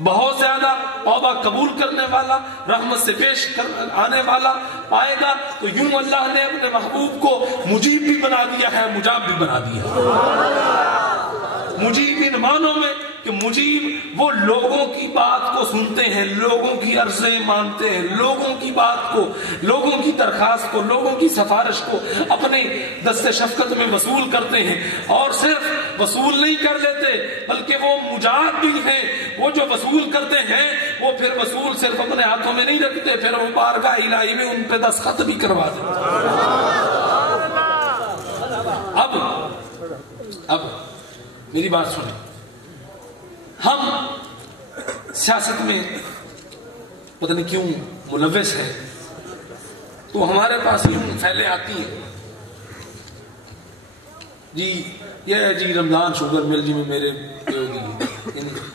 بہت زیادہ توبہ قبول کرنے والا، رحمت سے پیش آنے والا پائے گا۔ تو یوں اللہ نے اپنے محبوب کو مجیب بھی بنا دیا ہے، مجاب بھی بنا دیا۔ مجیب ان معنوں میں کہ مجیب وہ لوگوں کی بات کو سنتے ہیں، لوگوں کی عرضیں مانتے ہیں، لوگوں کی بات کو، لوگوں کی درخواست کو، لوگوں کی سفارش کو اپنے دست شفقت میں وصول کرتے ہیں، اور صرف وصول نہیں کر لیتے بلکہ وہ مجاب بھی ہیں، وہ جو وصول کرتے ہیں وہ پھر وصول صرف اپنے ہاتھوں میں نہیں رکھتے، پھر وہ بارگاہ الہی میں ان پہ دستخط بھی کروا دیتے۔ اب میری بات سنیں، ہم سیاست میں پتہ نہیں کیوں ملوث ہیں، تو ہمارے پاس یوں پھیلے آتی ہیں، جی یہ جی رمضان شوگر مل جی میں میرے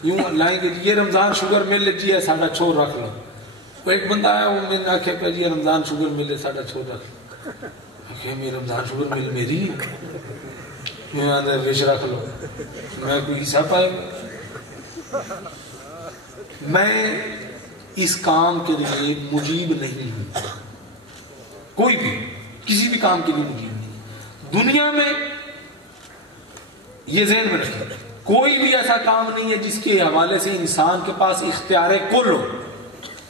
یوں لائیں گے جی یہ رمضان شوگر مل جی ہے ساڈا چھوڑ رکھ لو. ایک بندہ آیا وہ میں نے آخیا پہ جی رمضان شوگر مل ساڈا چھوڑ رکھ لو. آخیا میرے رمضان شوگر مل میری رش رکھ لو میں کوئی حصہ پائے گا. میں اس کام کے لیے مجیب نہیں ہوں, کوئی بھی کسی بھی کام کے لیے مجیب نہیں. دنیا میں یہ ذہن میں رکھیں کوئی بھی ایسا کام نہیں ہے جس کے حوالے سے انسان کے پاس اختیار کل ہو.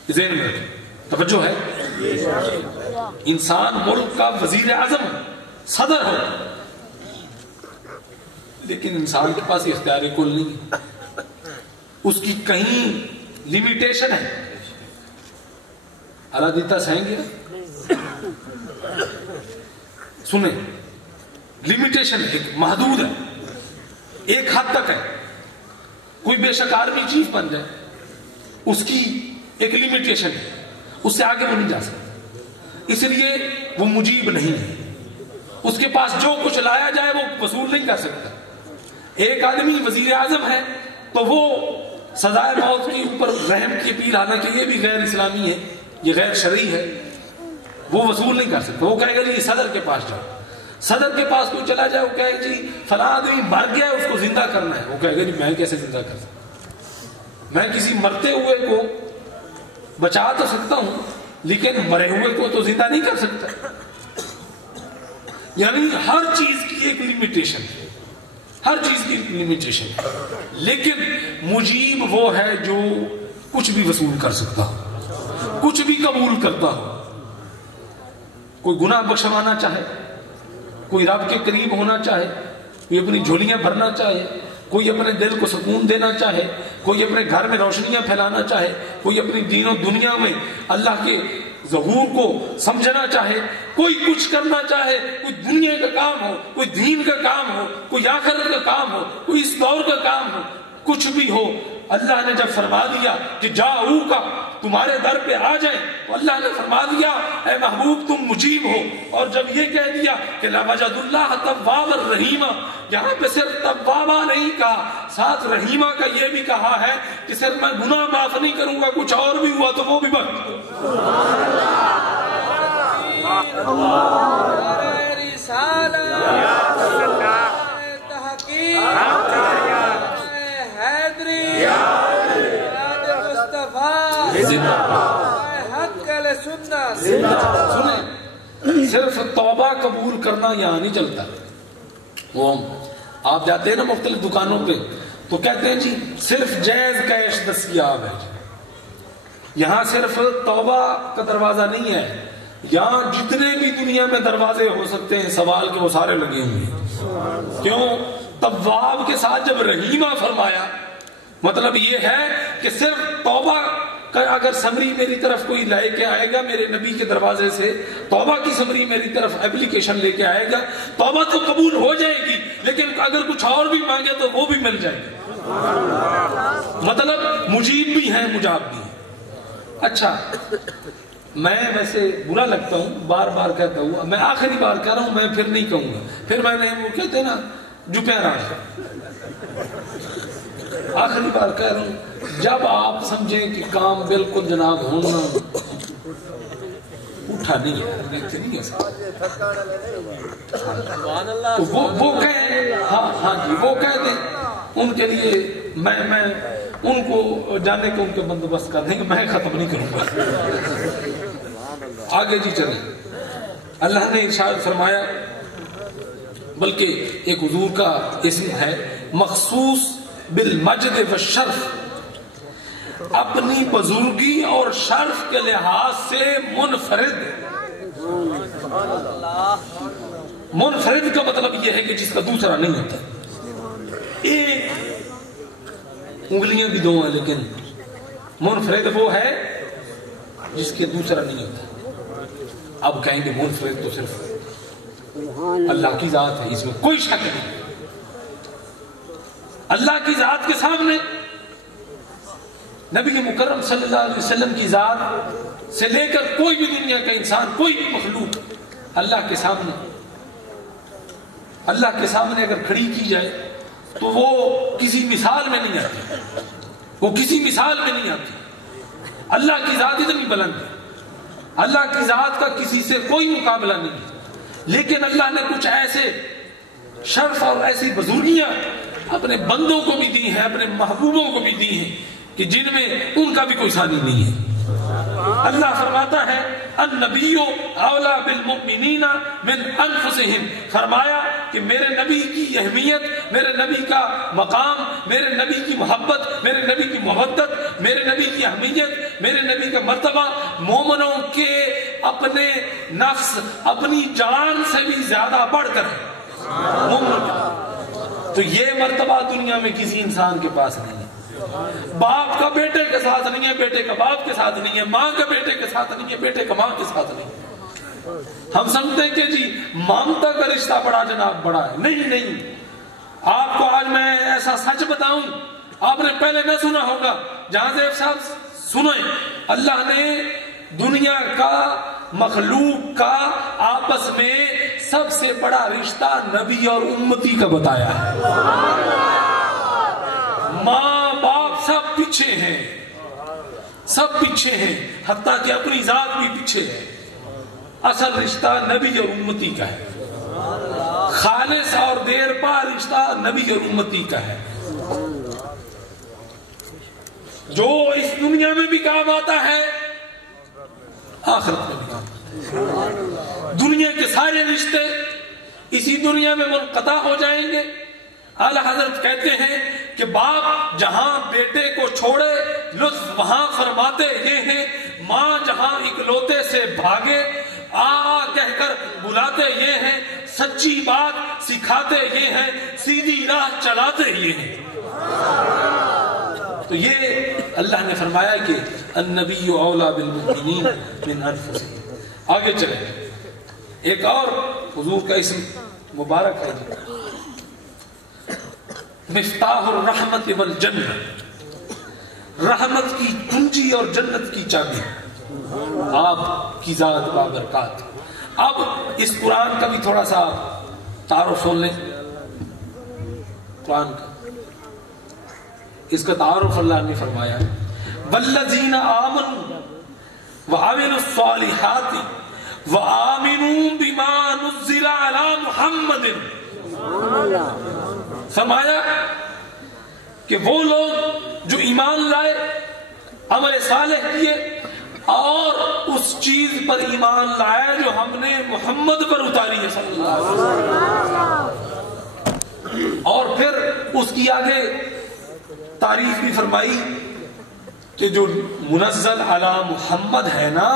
ذہن میں رکھیں, توجہ ہے. انسان ملک کا وزیر اعظم ہو, صدر ہو, لیکن انسان کے پاس اختیار کل نہیں, اس کی کہیں لمیٹیشن ہے. اللہ دیتا سہیں گے سنیں, لمیٹیشن ایک محدود ہے, ایک حد تک ہے. کوئی بے شک آرمی چیف بن جائے اس کی ایک لمیٹیشن ہے, اس سے آگے وہ نہیں جا سکتا. اس لیے وہ مجیب نہیں ہے, اس کے پاس جو کچھ لایا جائے وہ وصول نہیں کر سکتا. ایک آدمی وزیر اعظم ہے تو وہ سزائے موت کے اوپر رحم کی اپیل, حالانکہ یہ بھی غیر اسلامی ہے, یہ غیر شرعی ہے, وہ وصول نہیں کر سکتا. وہ کہے گا جی صدر کے پاس جاؤ. صدر کے پاس کوئی چلا جائے وہ کہے گا جی فلاں آدمی مر گیا اس کو زندہ کرنا ہے. وہ کہے گا جی میں کیسے زندہ کر سکتا, میں کسی مرتے ہوئے کو بچا تو سکتا ہوں لیکن مرے ہوئے کو تو زندہ نہیں کر سکتا. یعنی ہر چیز کی ایک لمیٹیشن ہے, ہر چیز کی لمیٹیشن ہے. لیکن مجیب وہ ہے جو کچھ بھی وصول کر سکتا ہو, کچھ بھی قبول کرتا ہو. کوئی گناہ بخشوانا چاہے, کوئی رب کے قریب ہونا چاہے, کوئی اپنی جھولیاں بھرنا چاہے, کوئی اپنے دل کو سکون دینا چاہے, کوئی اپنے گھر میں روشنیاں پھیلانا چاہے, کوئی اپنی دین و دنیا میں اللہ کے ظہور کو سمجھنا چاہے, کوئی کچھ کرنا چاہے, کوئی دنیا کا کام ہو, کوئی دین کا کام ہو, کوئی آخرت کا کام ہو, کوئی اس دور کا کام ہو, کچھ بھی ہو. اللہ نے جب فرما دیا کہ جاؤ کا تمہارے در پہ آ جائیں تو اللہ نے فرما دیا اے محبوب تم مجیب ہو. اور جب یہ کہہ دیا کہ لَوَجَدُ اللَّهَ تَوَّابًا رَحِيمًا, یہاں پہ صرف توابا نہیں کہا, ساتھ رحیمہ کا یہ بھی کہا ہے کہ صرف میں گناہ معاف نہیں کروں گا, کچھ اور بھی ہوا تو وہ بھی بخش. صرف توبہ قبول کرنا یہاں نہیں چلتا. وہ آپ جاتے ہیں نا مختلف دکانوں پہ تو کہتے ہیں جی صرف جائز کیش دستیاب ہے. یہاں صرف توبہ کا دروازہ نہیں ہے, یہاں جتنے بھی دنیا میں دروازے ہو سکتے ہیں سوال کے وہ سارے لگے ہوئے ہیں. کیوں؟ تواب کے ساتھ جب رحیمہ فرمایا مطلب یہ ہے کہ صرف توبہ کا اگر سمری میری طرف کوئی لے کے آئے گا میرے نبی کے دروازے سے, توبہ کی سمری میری طرف ایپلیکیشن لے کے آئے گا, توبہ تو قبول ہو جائے گی لیکن اگر کچھ اور بھی مانگے تو وہ بھی مل جائے گا. مطلب مجیب بھی ہیں مجاب بھی ہیں. اچھا میں ویسے برا لگتا ہوں, بار بار کہتا ہوں, میں آخری بار کہہ رہا ہوں, میں پھر نہیں کہوں گا. پھر میں نے وہ کہتے ہیں نا جو پیارا آخری بار کہہ رہا ہوں, جب آپ سمجھیں کہ کام بالکل جناب ہونا اٹھا نہیں ہے تو وہ کہیں ہاں جی وہ کہہ دیں, ان کے لیے میں ان کو جانے کو ان کے بندوبست کر دیں گے, میں ختم نہیں کروں گا. آگے جی چلیں. اللہ نے ارشاد فرمایا, بلکہ ایک حضور کا اسم ہے مخصوص بالمجد والشرف, اپنی بزرگی اور شرف کے لحاظ سے منفرد. منفرد کا مطلب یہ ہے کہ جس کا دوسرا نہیں ہوتا. ایک انگلیاں بھی دو ہیں لیکن منفرد وہ ہے جس کے دوسرا نہیں ہوتا. اب کہیں گے منفرد تو صرف اللہ کی ذات ہے, اس میں کوئی شک نہیں. اللہ کی ذات کے سامنے نبی مکرم صلی اللہ علیہ وسلم کی ذات سے لے کر کوئی بھی دنیا کا انسان, کوئی بھی مخلوق اللہ کے سامنے اگر کھڑی کی جائے تو وہ کسی مثال میں نہیں آتی. وہ کسی مثال میں نہیں آتی. اللہ کی ذات اتنی بلند ہے, اللہ کی ذات کا کسی سے کوئی مقابلہ نہیں ہے, لیکن اللہ نے کچھ ایسے شرف اور ایسی بزرگیاں اپنے بندوں کو بھی دی ہیں, اپنے محبوبوں کو بھی دی ہیں کہ جن میں ان کا بھی کوئی ثانی نہیں ہے. اللہ فرماتا ہے النبی اولا بالمؤمنین من انفسہم, فرمایا کہ میرے نبی کی اہمیت, میرے نبی کا مقام, میرے نبی کی محبت, میرے نبی کی محبت, میرے نبی کی اہمیت, میرے نبی کا مرتبہ مومنوں کے اپنے نفس, اپنی جان سے بھی زیادہ بڑھ کر ہے. تو یہ مرتبہ دنیا میں کسی انسان کے پاس نہیں ہے. باپ کا بیٹے کے ساتھ نہیں ہے, بیٹے کا باپ کے ساتھ نہیں ہے, ماں کا بیٹے کے ساتھ نہیں ہے, بیٹے کا ماں کے ساتھ نہیں ہے. ہم سمجھتے ہیں کہ جی مامتا کا رشتہ بڑا جناب بڑا ہے. نہیں نہیں, آپ کو آج میں ایسا سچ بتاؤں, آپ نے پہلے نہ سنا ہوگا, جہاں زیب صاحب سنیں, اللہ نے دنیا کا مخلوق کا آپس میں سب سے بڑا رشتہ نبی اور امتی کا بتایا ہے. ماں باپ سب پیچھے ہیں, سب پیچھے ہیں, حتیٰ کہ اپنی ذات بھی پیچھے ہے. اصل رشتہ نبی اور امتی کا ہے, خالص اور دیر پا رشتہ نبی اور امتی کا ہے, جو اس دنیا میں بھی کام آتا ہے آخرت میں بھی کام آتا ہے. دنیا کے سارے رشتے اسی دنیا میں منقطع ہو جائیں گے. اعلیٰ حضرت کہتے ہیں کہ باپ جہاں بیٹے کو چھوڑے لطف وہاں فرماتے یہ ہیں, ماں جہاں اکلوتے سے بھاگے آ کہہ کر بلاتے یہ ہیں, سچی بات سکھاتے یہ ہیں, سیدھی راہ چلاتے یہ ہیں. تو یہ اللہ نے فرمایا کہ النبی اولا بالمؤمنین من انفسہم. آگے چلیں, ایک اور حضور کا اسم مبارک ہے مفتاح الرحمت والجنہ, رحمت کی کنجی اور جنت کی چابی, آپ کی ذات بابرکات. اب اس قرآن کا بھی تھوڑا سا تعارف سن لیں. قرآن کا اس کا تعارف اللہ نے فرمایا والذین آمنوا وعملوا الصالحات وآمنوا بما نزل علی محمد, فرمایا کہ وہ لوگ جو ایمان لائے, عمل صالح کیے اور اس چیز پر ایمان لائے جو ہم نے محمد پر اتاری ہے صلی اللہ علیہ وسلم, اور پھر اس کی آگے تعریف بھی فرمائی کہ جو منزل علی محمد ہے نا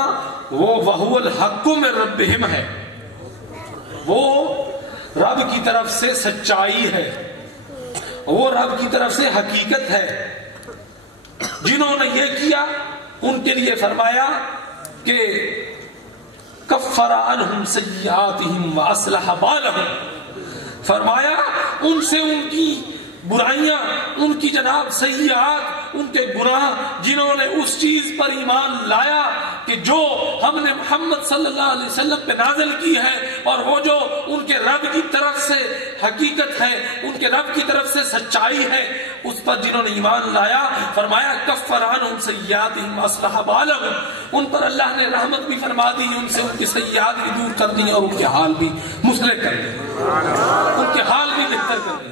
وہ وہو الحق من ربہم ہے, وہ رب کی طرف سے سچائی ہے, وہ رب کی طرف سے حقیقت ہے. جنہوں نے یہ کیا ان کے لیے فرمایا کہ کفر عنہم سیئاتہم واصلح بالہم, فرمایا ان سے ان کی برائیاں, ان کی جناب سیئات, ان کے گناہ جنہوں نے اس چیز پر ایمان لایا کہ جو ہم نے محمد صلی اللہ علیہ وسلم پہ نازل کی ہے, اور وہ جو ان کے رب کی طرف سے حقیقت ہے, ان کے رب کی طرف سے سچائی ہے, اس پر جنہوں نے ایمان لایا, فرمایا کفر عنہم سیئاتہم واصلح بالہم, ان پر اللہ نے رحمت بھی فرما دی, ان سے ان کی سیئات بھی دور کر دی اور ان کے حال بھی مصلح کر دی, ان کے حال بھی بہتر کر دی.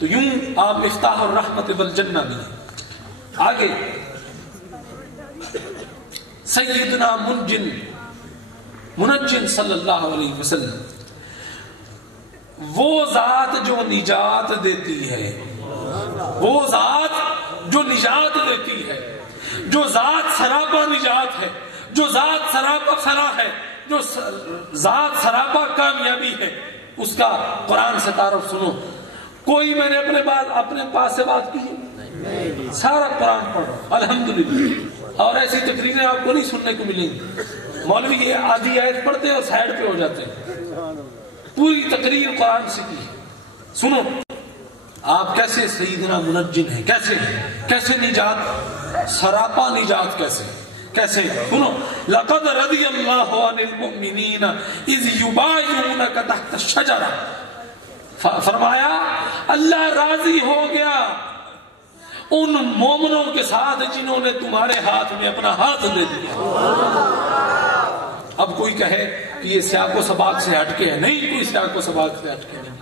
تو یوں آپ مفتاح الرحمت والجنہ میں ہیں. آگے سیدنا منجن صلی اللہ علیہ وسلم, وہ ذات جو نجات دیتی ہے, وہ ذات جو نجات دیتی ہے, جو ذات سراپا نجات ہے, جو ذات سراپا فلاح ہے, جو ذات سراپا کامیابی ہے, اس کا قرآن سے تعارف سنو. کوئی میں نے اپنے پاس سے بات کی, سارا قرآن پڑھو الحمدللہ, اور ایسی تقریریں آپ کو نہیں سننے کو ملیں گی. مولوی یہ آدھی آیت پڑھتے ہیں اور سائڈ پہ ہو جاتے ہیں, پوری تقریر قرآن سے کی. سنو آپ کیسے سیدنا منجن ہیں, کیسے نجات, سراپا نجات کیسے سنو. لقد رضی اللہ عن المؤمنین اذ یبایعونک تحت الشجرہ, فرمایا اللہ راضی ہو گیا ان مومنوں کے ساتھ جنہوں نے تمہارے ہاتھ میں اپنا ہاتھ دے دیا۔ اب کوئی کہے کہ یہ سیاق و سباق سے ہٹ کے ہے، نہیں، کوئی سیاق و سباق سے ہٹ کے نہیں۔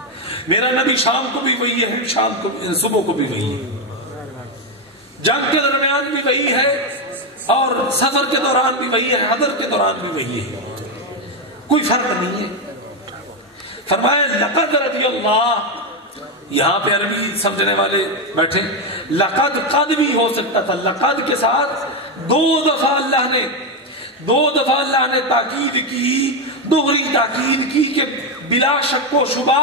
میرا نبی شام کو بھی وہی ہے، شام کو صبح کو بھی وہی ہے، جنگ کے درمیان بھی وہی ہے، اور سفر کے دوران بھی وہی ہے، حضر کے دوران بھی وہی ہے، کوئی فرق نہیں ہے۔ فرمایا لقد رضی اللہ، یہاں پہ عربی سمجھنے والے بیٹھے، لقد قد بھی ہو سکتا تھا، لقد کے ساتھ دو دفعہ اللہ نے تاکید کی، دوہری تاکید کی کہ بلا شک و شبہ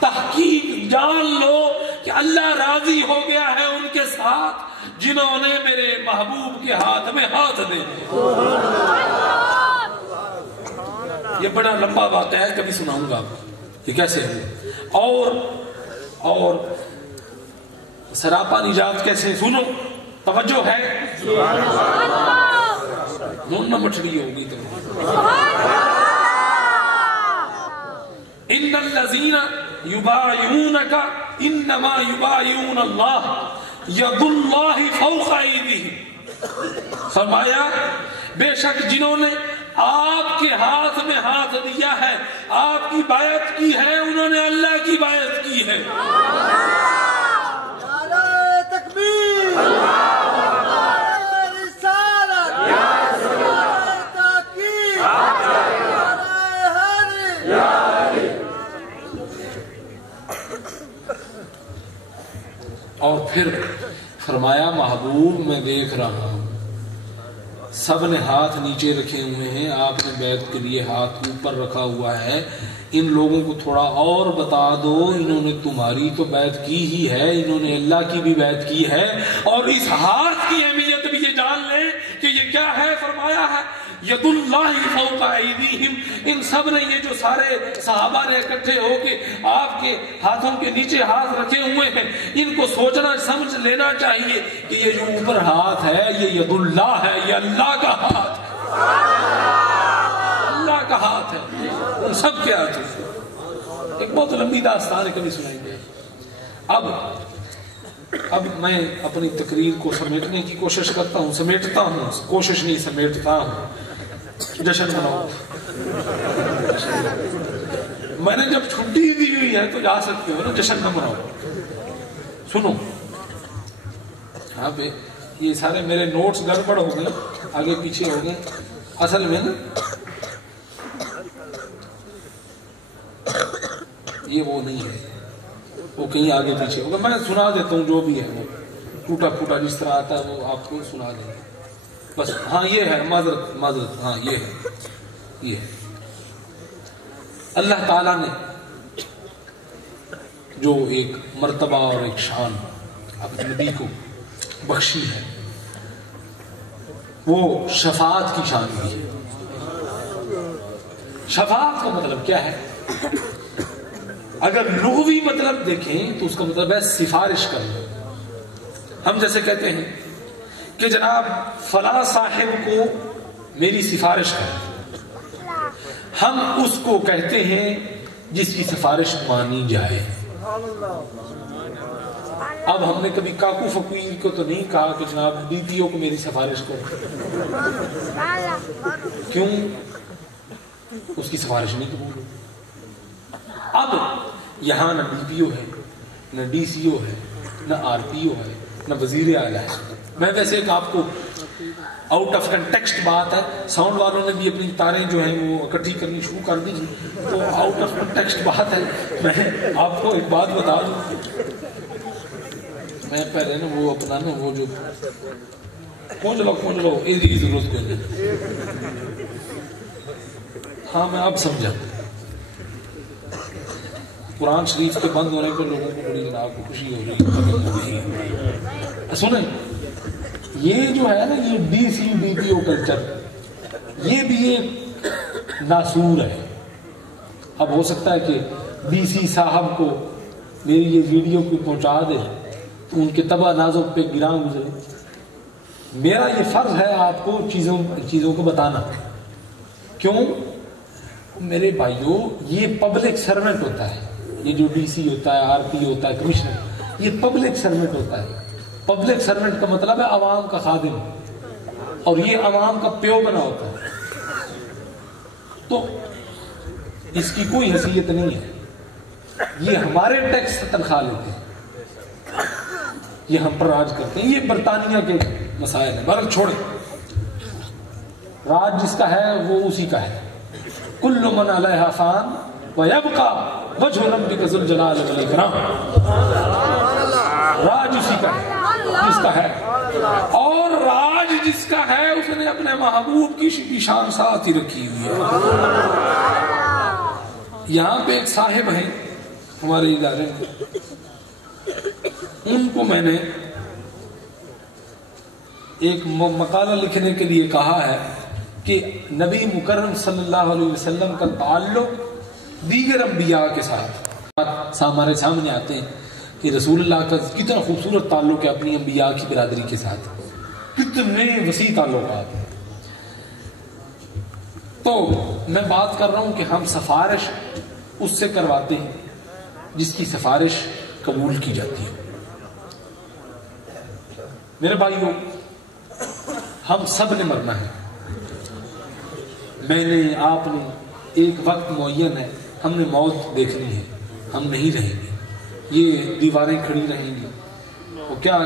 تحقیق جان لو کہ اللہ راضی ہو گیا ہے ان کے ساتھ جنہوں نے میرے محبوب کے ہاتھ میں ہاتھ دے دیا۔ یہ بڑا لمبا واقعہ ہے، کبھی سناؤں گا آپ کو یہ کیسے ہے اور سراپا نجات کیسے، سنو، توجہ ہے، نہ مٹھڑی ہوگی تو ان الذین یبایعونک انما یبایعون اللہ ید اللہ فوق ایدیہم، فرمایا بے شک جنہوں نے آپ کے ہاتھ میں ہاتھ دیا ہے، آپ کی بیعت کی ہے، انہوں نے اللہ کی بیعت کی ہے۔ اور پھر فرمایا محبوب میں دیکھ رہا ہوں سب نے ہاتھ نیچے رکھے ہوئے ہیں، آپ نے بیعت کے لیے ہاتھ اوپر رکھا ہوا ہے، ان لوگوں کو تھوڑا اور بتا دو، انہوں نے تمہاری تو بیعت کی ہی ہے، انہوں نے اللہ کی بھی بیعت کی ہے، اور اس ہاتھ کی اہمیت بھی یہ جان لیں کہ یہ کیا ہے۔ فرمایا ہے ید اللہ فوق ایدیہم، ان سب نے، یہ جو سارے صحابہ نے اکٹھے ہو کے آپ کے ہاتھوں کے نیچے ہاتھ رکھے ہوئے ہیں، ان کو سوچنا سمجھ لینا چاہیے کہ یہ جو اوپر ہاتھ ہے یہ ید اللہ ہے، یہ اللہ کا ہاتھ ہے، اللہ کا ہاتھ ہے، ان سب کے ہاتھ ہے۔ ایک بہت لمبی داستان ہے، کبھی سنائیں گے۔ اب میں اپنی تقریر کو سمیٹنے کی کوشش کرتا ہوں، سمیٹتا ہوں، کوشش نہیں سمیٹتا ہوں۔ جشن مناؤ، میں نے جب چھٹی دی ہوئی ہے تو جا سکتے ہو نا، جشن نہ مناؤ۔ سنو، یہاں پہ یہ سارے میرے نوٹس گڑبڑ ہو گئے، آگے پیچھے ہو گئے، اصل میں نا یہ وہ نہیں ہے، وہ کہیں آگے پیچھے ہوگا، میں سنا دیتا ہوں جو بھی ہے، وہ ٹوٹا پھوٹا جس طرح آتا ہے وہ آپ کو سنا دیں گے بس۔ ہاں یہ ہے، معذرت، ہاں یہ ہے، اللہ تعالیٰ نے جو ایک مرتبہ اور ایک شان اپنے نبی کو بخشی ہے، وہ شفاعت کی شان بھی ہے۔ شفاعت کا مطلب کیا ہے؟ اگر لغوی مطلب دیکھیں تو اس کا مطلب ہے سفارش کرنا۔ ہم جیسے کہتے ہیں کہ جناب فلاں صاحب کو میری سفارش کریں، ہم اس کو کہتے ہیں جس کی سفارش مانی جائے۔ اب ہم نے کبھی کاکو فقیر کو تو نہیں کہا کہ جناب ڈی پی او کو میری سفارش کرو، کیوں؟ اس کی سفارش نہیں قبول ہوئی۔ اب یہاں نہ ڈی پی او ہے، نہ ڈی سی او ہے، نہ آر پی او ہے، نہ وزیر اعلیٰ ہے۔ میں ویسے ایک آپ کو آؤٹ آف کنٹیکسٹ بات ہے، ساؤنڈ والوں نے بھی اپنی تاریں جو ہیں وہ اکٹھی کرنی شروع کر دی، تو آؤٹ آف کنٹیکسٹ بات ہے۔ میں آپ کو ایک بات بتا دوں، میں پہلے نا وہ اپنا نا وہ جو پہنچ لو ایسی ضرورت کو نہیں، ہاں میں اب سمجھا، قرآن شریف کے بند ہونے پر لوگوں کو بڑی جناب کو خوشی ہو رہی ہے۔ سنیں، یہ جو ہے نا یہ ڈی سی ڈی پی او کلچر، یہ بھی ایک ناسور ہے۔ اب ہو سکتا ہے کہ ڈی سی صاحب کو میری یہ ویڈیو کو پہنچا دے تو ان کے تباہ نازوں پہ گراں گزرے۔ میرا یہ فرض ہے آپ کو چیزوں کو بتانا۔ کیوں؟ میرے بھائیوں، یہ پبلک سرونٹ ہوتا ہے، یہ جو ڈی سی ہوتا ہے، آر پی ہوتا ہے، کمشنر، یہ پبلک سرونٹ ہوتا ہے۔ پبلک سرونٹ کا مطلب ہے عوام کا خادم، اور یہ عوام کا پیو بنا ہوتا ہے، تو اس کی کوئی حیثیت نہیں ہے. یہ ہمارے ٹیکس سے تنخواہ لیتے ہیں، یہ ہم پر راج کرتے ہیں. یہ برطانیہ کے مسائل ہیں، مگر چھوڑیں، راج جس کا ہے وہ اسی کا ہے. کل من علیہا فان ویبقی وجہ ربک ذو الجلال والاکرام. راج اسی کا ہے جس کا ہے، اور راج جس کا ہے اس نے اپنے محبوب کی شان ساتھ ہی رکھی ہوئی ہے. یہاں پہ ایک صاحب ہیں ہمارے ادارے میں، ان کو میں نے ایک مقالہ لکھنے کے لیے کہا ہے کہ نبی مکرم صلی اللہ علیہ وسلم کا تعلق دیگر انبیاء کے ساتھ ہمارے سامنے آتے ہیں کہ رسول اللہ کا کتنا خوبصورت تعلق ہے اپنی انبیاء کی برادری کے ساتھ، کتنے وسیع تعلقات ہیں. تو میں بات کر رہا ہوں کہ ہم سفارش اس سے کرواتے ہیں جس کی سفارش قبول کی جاتی ہے. میرے بھائیوں، ہم سب نے مرنا ہے، میں نے، آپ نے، ایک وقت معین ہے، ہم نے موت دیکھنی ہے، ہم نہیں رہیں گے، یہ دیواریں کھڑی رہیں گی. وہ کیا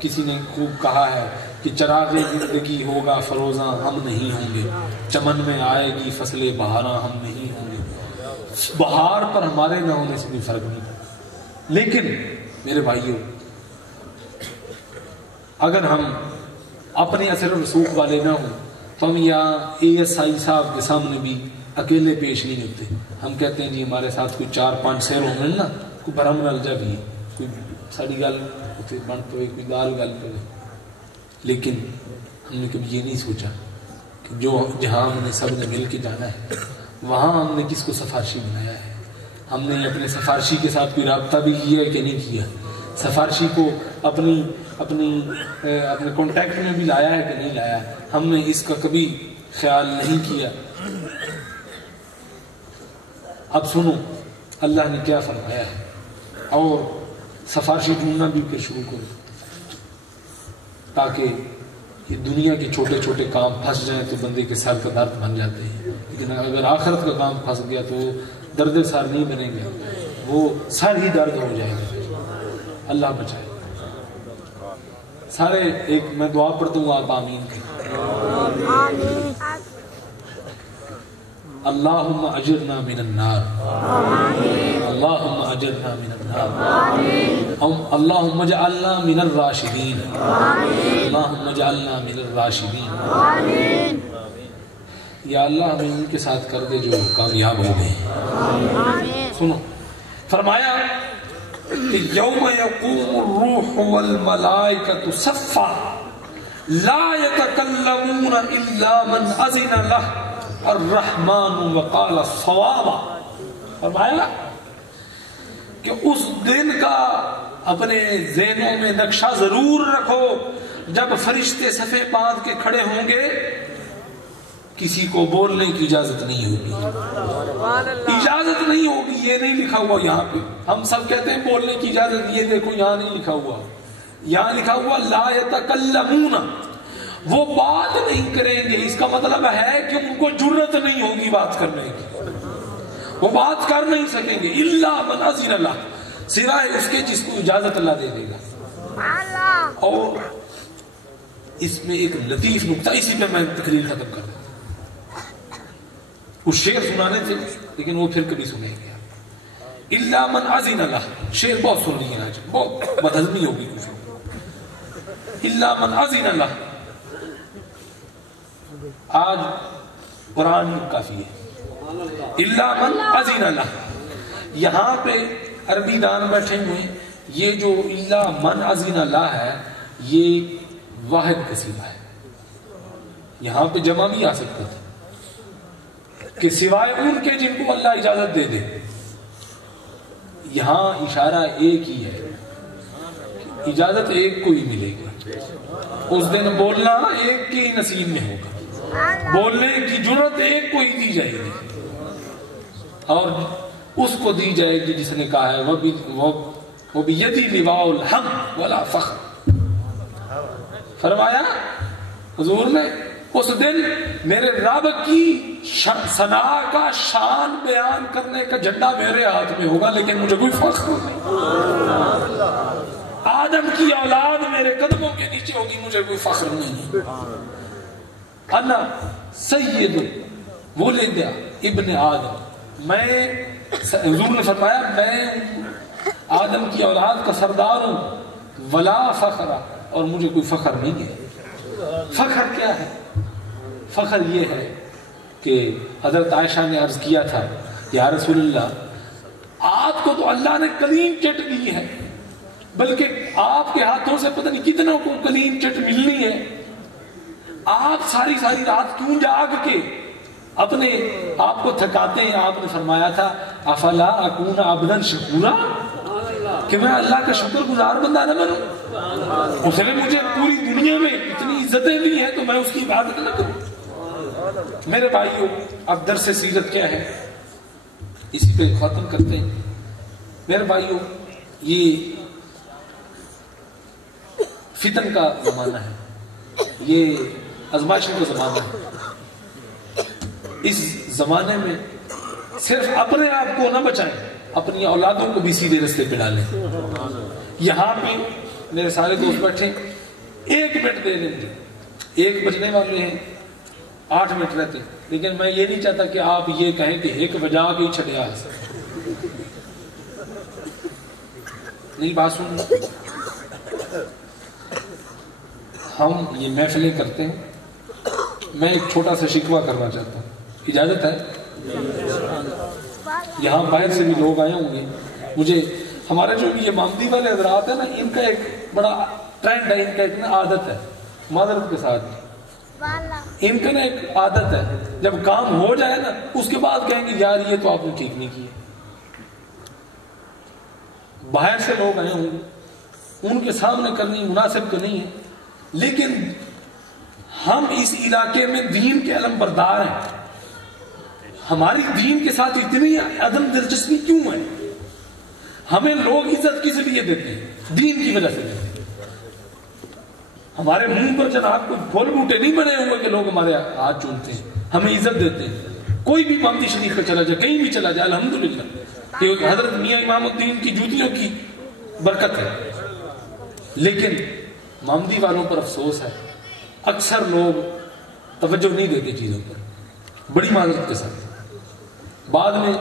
کسی نے خوب کہا ہے کہ چراغ زندگی ہوگا فروزاں، ہم نہیں ہوں گے، چمن میں آئے گی فصل بہاراں، ہم نہیں ہوں گے. بہار پر ہمارے نہ ہونے سے کوئی فرق نہیں پڑتا. لیکن میرے بھائیوں، اگر ہم اپنے اثر و رسوخ والے نہ ہوں تو ہم یہاں ASI صاحب کے سامنے بھی اکیلے پیش نہیں ہوتے. ہم کہتے ہیں جی ہمارے ساتھ کوئی 4-5 سیر ہوں نا، کوئی برہم رلجا بھی ہے، کوئی ساری گل بنتے ہوئے، کوئی گال گل پہ. لیکن ہم نے کبھی یہ نہیں سوچا کہ جو جہاں ہم نے سب نے مل کے جانا ہے وہاں ہم نے کس کو سفارشی بنایا ہے. ہم نے اپنے سفارشی کے ساتھ کوئی رابطہ بھی کیا ہے کہ نہیں کیا، سفارشی کو اپنے کانٹیکٹ میں بھی لایا ہے کہ نہیں لایا. ہم نے اس کا کبھی خیال نہیں کیا. اب سنو اللہ نے کیا فرمایا ہے، اور سفارشی ڈھونڈنا بھی پھر شروع کرو تاکہ یہ دنیا کے چھوٹے چھوٹے کام پھنس جائیں تو بندے کے سر کا درد بن جاتے ہیں، لیکن اگر آخرت کا کام پھنس گیا تو وہ درد سر نہیں بنے گا، وہ سر ہی درد ہو جائے گا. اللہ بچائے. سارے ایک میں دعا پڑھتا ہوں، آپ آمین کہیں. اللہم اجرنا من النار، اللہم اجرنا من النار، اللہم اجعلنا من الراشدین، اللہم اجعلنا من الراشدین. یا اللہ ہمیں ان کے ساتھ کر دے جو کامیاب ہو گئے. سنو، فرمایا کہ یوم یقوم الروح والملائکۃ صفا لا یتکلمون الا من اذن لہ الرحمن وقال صوابا. فرمایا کہ اس دن کا اپنے ذہنوں میں نقشہ ضرور رکھو، جب فرشتے صفے باندھ کے کھڑے ہوں گے کسی کو بولنے کی اجازت نہیں ہوگی، اجازت نہیں ہوگی. یہ نہیں لکھا ہوا یہاں پہ، ہم سب کہتے ہیں بولنے کی اجازت، یہ دیکھو یہاں نہیں لکھا ہوا، یہاں لکھا ہوا لا یتکلمون، وہ بات نہیں کریں گے. اس کا مطلب ہے کہ ان کو جرت نہیں ہوگی بات کرنے کی، وہ بات کر نہیں سکیں گے. الا من اذن اللہ، سوائے اس کے جس کو اجازت اللہ دے دے گا. اور اس میں ایک لطیف نکتہ، اسی پہ میں تقریر ختم کر دوں. وہ شعر سنانے تھے لیکن وہ پھر کبھی سنیں گے. الا من اذن اللہ، شعر بہت سن لیے آج، بہت بدہضمی ہوگی کچھ. الا من اذن اللہ، آج قرآن کافی ہے. الا من اذن اللہ، یہاں پہ عربی دان بیٹھے ہوئے، یہ جو الا من اذن اللہ ہے یہ واحد کا صیغہ ہے. یہاں پہ جمع بھی آ سکتا تھا کہ سوائے ان کے جن کو اللہ اجازت دے دے. یہاں اشارہ ایک ہی ہے، اجازت ایک کو ہی ملے گی. اس دن بولنا ایک کے ہی نصیب میں ہوگا، بولنے کی جرت ایک کو ہی دی جائے گی، اور اس کو دی جائے گی جس نے کہا ہے وَبِيَدِي لِوَاءُ الْحَمْدِ وَلَا فَخْرٍ، فرمایا حضور نے اس دن میرے رب کی ثنا کا شان بیان کرنے کا جھنڈا میرے ہاتھ میں ہوگا لیکن مجھے کوئی فخر نہیں. آدم کی اولاد میرے قدموں کے نیچے ہوگی, مجھے کوئی فخر نہیں. انا سید ولد ابن آدم, میں حضور نے فرمایا میں آدم کی اولاد کا سردار ہوں, ولا فخر, اور مجھے کوئی فخر نہیں ہے. فخر کیا ہے؟ فخر یہ ہے کہ حضرت عائشہ نے عرض کیا تھا یا رسول اللہ آپ کو تو اللہ نے کلین چٹ دی ہے, بلکہ آپ کے ہاتھوں سے پتہ نہیں کتنوں کو کلین چٹ ملنی ہے, آپ ساری ساری رات کیوں جاگ کے اپنے آپ کو تھکاتے ہیں؟ آپ نے فرمایا تھا افلا اکون عبدا شکورا, کہ میں اللہ کا شکر گزار بندہ نہ بنوں. اس نے مجھے پوری دنیا میں اتنی عزتیں دی ہیں تو میں اس کی عبادت نہ کروں. میرے بھائیوں, اب درس سیرت کیا ہے اسی پہ ختم کرتے ہیں. میرے بھائیوں, یہ فتن کا زمانہ ہے, یہ آزمائشوں کا زمانہ ہے. اس زمانے میں صرف اپنے آپ کو نہ بچائیں, اپنی اولادوں کو بھی سیدھے رستے پہ ڈالیں. یہاں بھی میرے سارے دوست بیٹھے, 1 منٹ دے لیں گے, 1 بجنے والے ہیں, 8 منٹ رہتے, لیکن میں یہ نہیں چاہتا کہ آپ یہ کہیں کہ 1 بجا کے ہی چھڑے آ نہیں. بات سن, ہم یہ محفلیں کرتے ہیں, میں ایک چھوٹا سا شکوہ کرنا چاہتا ہوں, اجازت ہے؟ یہاں باہر سے بھی لوگ آئے ہوں گے. مجھے ہمارے جو یہ مامدی والے حضرات ہیں نا, ان کا ایک بڑا ٹرینڈ ہے, ان کا ایک عادت ہے, معذرت کے ساتھ ان کا نا ایک عادت ہے, جب کام ہو جائے نا اس کے بعد کہیں گے یار یہ تو آپ نے ٹھیک نہیں کیا. باہر سے لوگ آئے ہوں گے, ان کے سامنے کرنی مناسب تو نہیں ہے, لیکن ہم اس علاقے میں دین کے علم بردار ہیں. ہماری دین کے ساتھ اتنی عدم دلچسپی کیوں ہے؟ ہمیں لوگ عزت کس لیے دیتے ہیں؟ دین کی وجہ سے دیتے ہیں. ہمارے منہ پر جناب کوئی پھول بوٹے نہیں بنے ہوئے کہ لوگ ہمارے ہاتھ چومتے ہیں, ہمیں عزت دیتے ہیں. کوئی بھی مامدی شریف پہ چلا جائے, کہیں بھی چلا جائے, الحمدللہ یہ حضرت میاں امام الدین کی جوتیوں کی برکت ہے. لیکن مامدی والوں پر افسوس ہے, اکثر لوگ توجہ نہیں دیتے چیزوں پر, بڑی معذرت کے ساتھ. بعد میں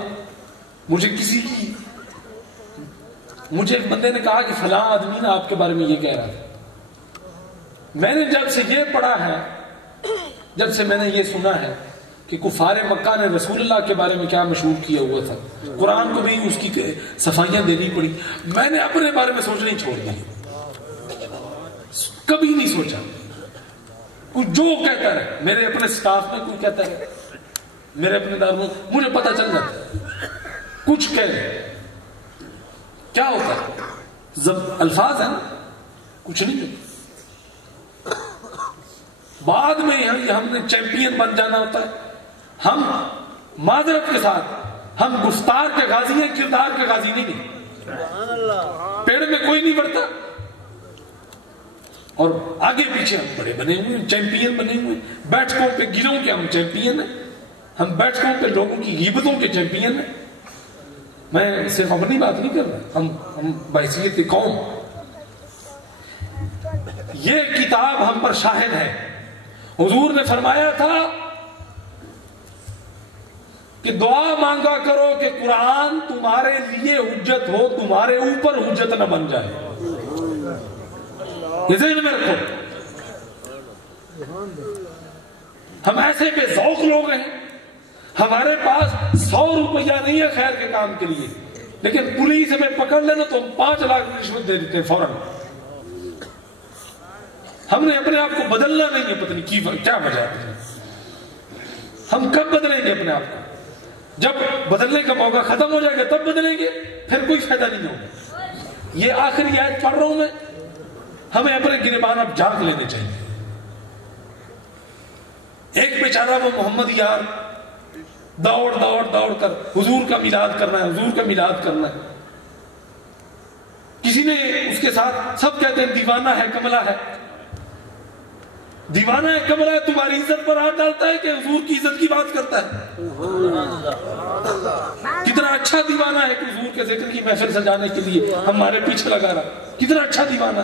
مجھے ایک بندے نے کہا کہ فلاں آدمی نے آپ کے بارے میں یہ کہہ رہا تھا. میں نے جب سے یہ پڑھا ہے, جب سے میں نے یہ سنا ہے کہ کفار مکہ نے رسول اللہ کے بارے میں کیا مشہور کیا ہوا تھا, قرآن کو بھی اس کی صفائیاں دینی پڑی, میں نے اپنے بارے میں سوچنا ہی چھوڑ دیا. کبھی نہیں سوچا. کوئی جو کہتا ہے, میرے اپنے سٹاف میں کوئی کہتا ہے, میرے اپنے دار میں مجھے پتا چل جاتا ہے کچھ کہہ رہے. کیا ہوتا ہے؟ الفاظ ہے نا, کچھ نہیں ہے. بعد میں ہم نے چیمپئن بن جانا ہوتا ہے. ہم معذرت کے ساتھ ہم گفتار کے غازی ہیں, کردار کے غازی نہیں ہیں. پیڑ میں کوئی نہیں بڑھتا, اور آگے پیچھے ہم بڑے بنے ہوئے ہیں, چیمپئن بنے ہوئے ہیں. بیٹھکوں پہ گروں کے ہم چیمپئن ہیں, ہم بیٹھکوں پہ لوگوں کی غیبتوں کے چیمپئن ہیں. میں صرف اپنی بات نہیں کر رہا, ہم بحیثیت قوم. یہ کتاب ہم پر شاہد ہے. حضور نے فرمایا تھا کہ دعا مانگا کرو کہ قرآن تمہارے لیے حجت ہو, تمہارے اوپر حجت نہ بن جائے. یہ ذہن میں رکھو. ہم ایسے بے ذوق لوگ ہیں, ہمارے پاس 100 روپیہ نہیں ہے خیر کے کام کے لیے, لیکن پولیس ہمیں پکڑ لینا تو ہم 5 لاکھ رشوت دے دیتے ہیں فوراً. ہم نے اپنے آپ کو بدلنا نہیں ہے, پتہ نہیں کیا وجہ ہے. ہم کب بدلیں گے اپنے آپ کو؟ جب بدلنے کا موقع ختم ہو جائے گا تب بدلیں گے, پھر کوئی فائدہ نہیں ہوگا. یہ آخری آیت پڑھ رہا ہوں میں, ہمیں اپنے گریبان اب جھانک لینے چاہیے. ایک بیچارہ وہ محمد یار دوڑ دوڑ دوڑ کر حضور کا میلاد کرنا ہے, حضور کا میلاد کرنا ہے. کسی نے اس کے ساتھ, سب کہتے ہیں دیوانہ ہے, کملا ہے. دیوانہ ہے کمرہ ہے تمہاری عزت پر ہاتھ ڈالتا ہے کہ حضور کی عزت کی بات کرتا ہے؟ کتنا اچھا دیوانہ ہے کہ حضور کے ذکر کی محفل سجانے کے لیے ہمارے پیچھے لگا رہا، کتنا اچھا دیوانہ.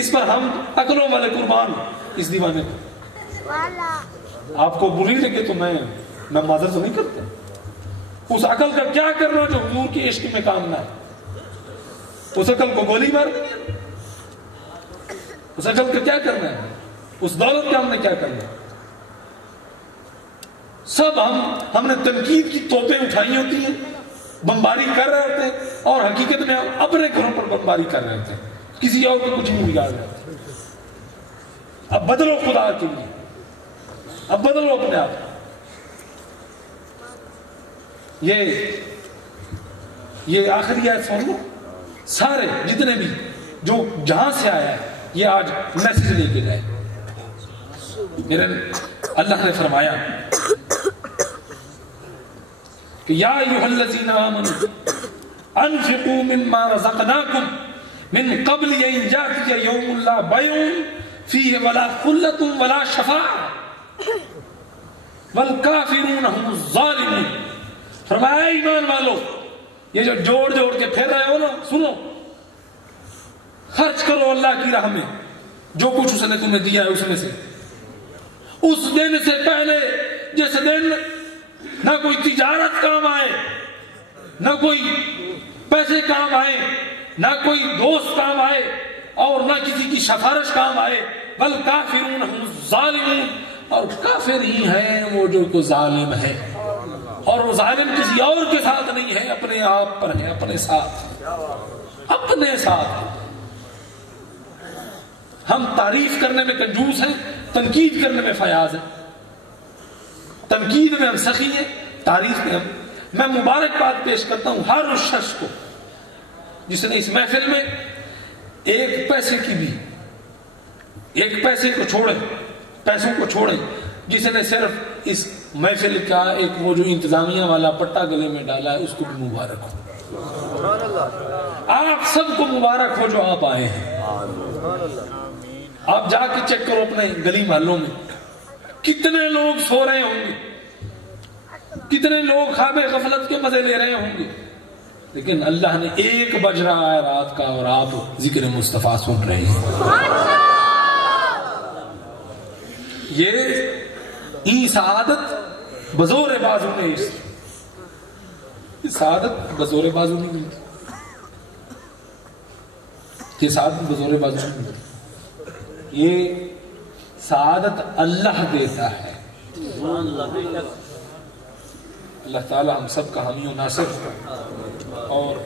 اس پر ہم عقلوں والے قربان اس دیوانے پر. آپ کو بری لگے تو میں معذرت نہیں کرتا. اس عقل کا کیا کرنا جو حضور کے عشق میں کام نہ ہے؟ اس عقل کو گولی مار دیں، اس عقل کا کیا کرنا ہے؟ اس دولت کا ہم نے کیا کرنا ہے؟ سب ہم نے تنقید کی توپیں اٹھائی ہوتی ہیں، بمباری کر رہے ہوتے ہیں، اور حقیقت میں اپنے گھروں پر بمباری کر رہے ہوتے ہیں، کسی اور کو کچھ نہیں بگاڑ رہے ہوتے. اب بدلو خدا کے لیے، اب بدلو اپنے آپ. یہ آخری آیت سن لو. سارے جتنے بھی جو جہاں سے آیا ہے یہ آج میسج لے کے جائے. میرے اللہ نے فرمایا کہ یا ایھا الذین آمنوا انفقوا مما رزقناکم من قبل ان یأتی یوم لا بیع فیہ ولا خلۃ ولا شفاعۃ والکافرون هم الظالمون. فرمایا ایمان والو، یہ جو جوڑ جوڑ کے پھیر رہے ہو نا، سنو، خرچ کرو اللہ کی راہ میں جو کچھ اس نے تمہیں دیا ہے اس میں سے. اس دن سے پہلے جس دن نہ کوئی تجارت کام آئے، نہ کوئی پیسے کام آئے، نہ کوئی دوست کام آئے، اور نہ کسی کی سفارش کام آئے. والکافرون هم الظالمون، اور کافر ہی ہیں وہ جو کو ظالم ہے، اور وہ ظالم کسی اور کے ساتھ نہیں ہے، اپنے آپ پر ہے، اپنے ساتھ، اپنے ساتھ. ہم تعریف کرنے میں کنجوس ہیں، تنقید کرنے میں فیاض ہیں. تنقید میں ہم سخی ہیں، تعریف میں میں مبارکباد پیش کرتا ہوں ہر اس شخص کو جس نے اس محفل میں ایک پیسے کی بھی، ایک پیسے کو چھوڑے، پیسوں کو چھوڑے، جس نے صرف اس محفل کا ایک وہ جو انتظامیہ والا پٹا گلے میں ڈالا ہے، اس کو بھی مبارک ہو. آپ سب کو مبارک ہو جو آپ آئے ہیں. آپ جا کے چیک کرو اپنے گلی محلوں میں کتنے لوگ سو رہے ہوں گے، کتنے لوگ خواب غفلت کے مزے لے رہے ہوں گے، لیکن اللہ نے 1 بج رہا ہے رات کا اور آپ ذکر مصطفیٰ سن رہے ہیں. یہ سعادت بزور بازو نہیں، سعادت بزور بازو نہیں ملتی، یہ سعادت بزور بازو نہیں ملتی، یہ سعادت اللہ دیتا ہے. اللہ تعالی ہم سب کا حامی و ناصر. اور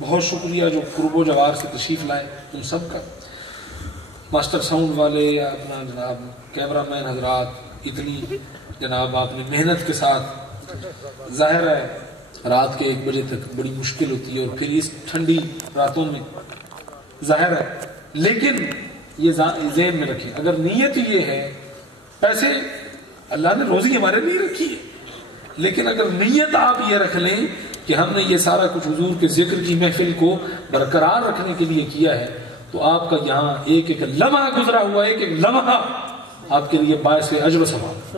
بہت شکریہ جو قرب و جوار سے تشریف لائے تم سب کا، ماسٹر ساؤنڈ والے یا اپنا جناب کیمرہ مین حضرات، اتنی جناب آپ نے محنت کے ساتھ. ظاہر ہے رات کے 1 بجے تک بڑی مشکل ہوتی ہے، اور پھر اس ٹھنڈی راتوں میں ظاہر ہے، لیکن یہ ذہن میں رکھیں، اگر نیت یہ ہے، پیسے اللہ نے روزی ہمارے لیے رکھی ہے، لیکن اگر نیت آپ یہ رکھ لیں کہ ہم نے یہ سارا کچھ حضور کے ذکر کی محفل کو برقرار رکھنے کے لیے کیا ہے، تو آپ کا یہاں ایک ایک لمحہ گزرا ہوا، ایک ایک لمحہ آپ کے لیے باعث اجر و ثواب.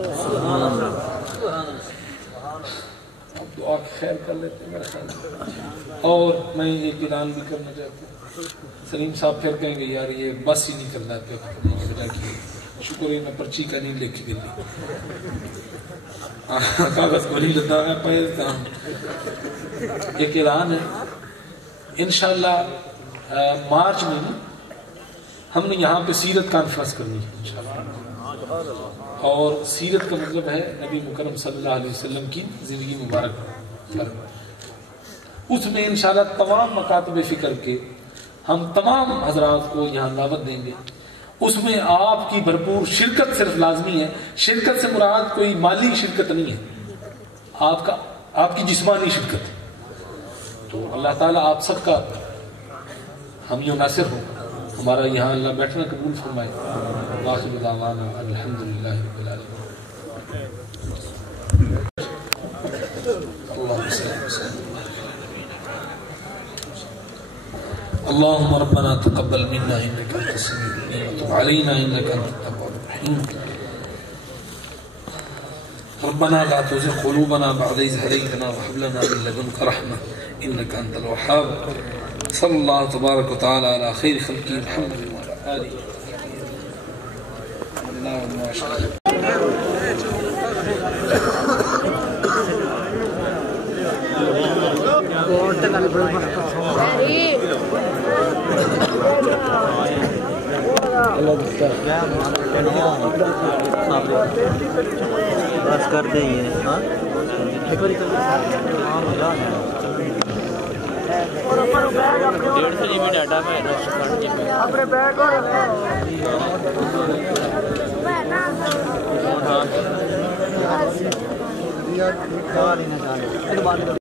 اب دعا خیر کر لیتے ہیں میرا خیال. اور میں ایک اعلان بھی کرنا چاہتا ہوں. سلیم صاحب پھر کہیں گے یار یہ بس ہی نہیں کرنا پہ کرنے کی وجہ کی، شکر ہے میں پرچی کا نہیں لکھ کے دی، کاغذ کو نہیں لتا ہے پہ کام. ایک اعلان ہے، انشاءاللہ مارچ میں ہم نے یہاں پہ سیرت کانفرنس کرنی ہے انشاءاللہ. اور سیرت کا مطلب ہے نبی مکرم صلی اللہ علیہ وسلم کی زندگی مبارک. اس میں انشاءاللہ تمام مکاتب فکر کے ہم تمام حضرات کو یہاں دعوت دیں گے. اس میں آپ کی بھرپور شرکت صرف لازمی ہے. شرکت سے مراد کوئی مالی شرکت نہیں ہے، آپ کی جسمانی شرکت ہے. تو اللہ تعالیٰ آپ سب کا حامی و ناصر ہو. ہمارا یہاں اللہ بیٹھنا قبول فرمائے. واخر دعوانا الحمدللہ رب العالمین. اللهم ربنا تقبل منا انك انت السميع العليم وتب علينا انك انت التواب الرحيم. ربنا لا تزغ قلوبنا بعد إذ هديتنا وهب لنا من لدنك رحمة إنك أنت الوهاب. صلى الله تبارك وتعالى على خير خلقه محمد وعلى آله وصحبه. بس کر دیں یہ ڈاٹا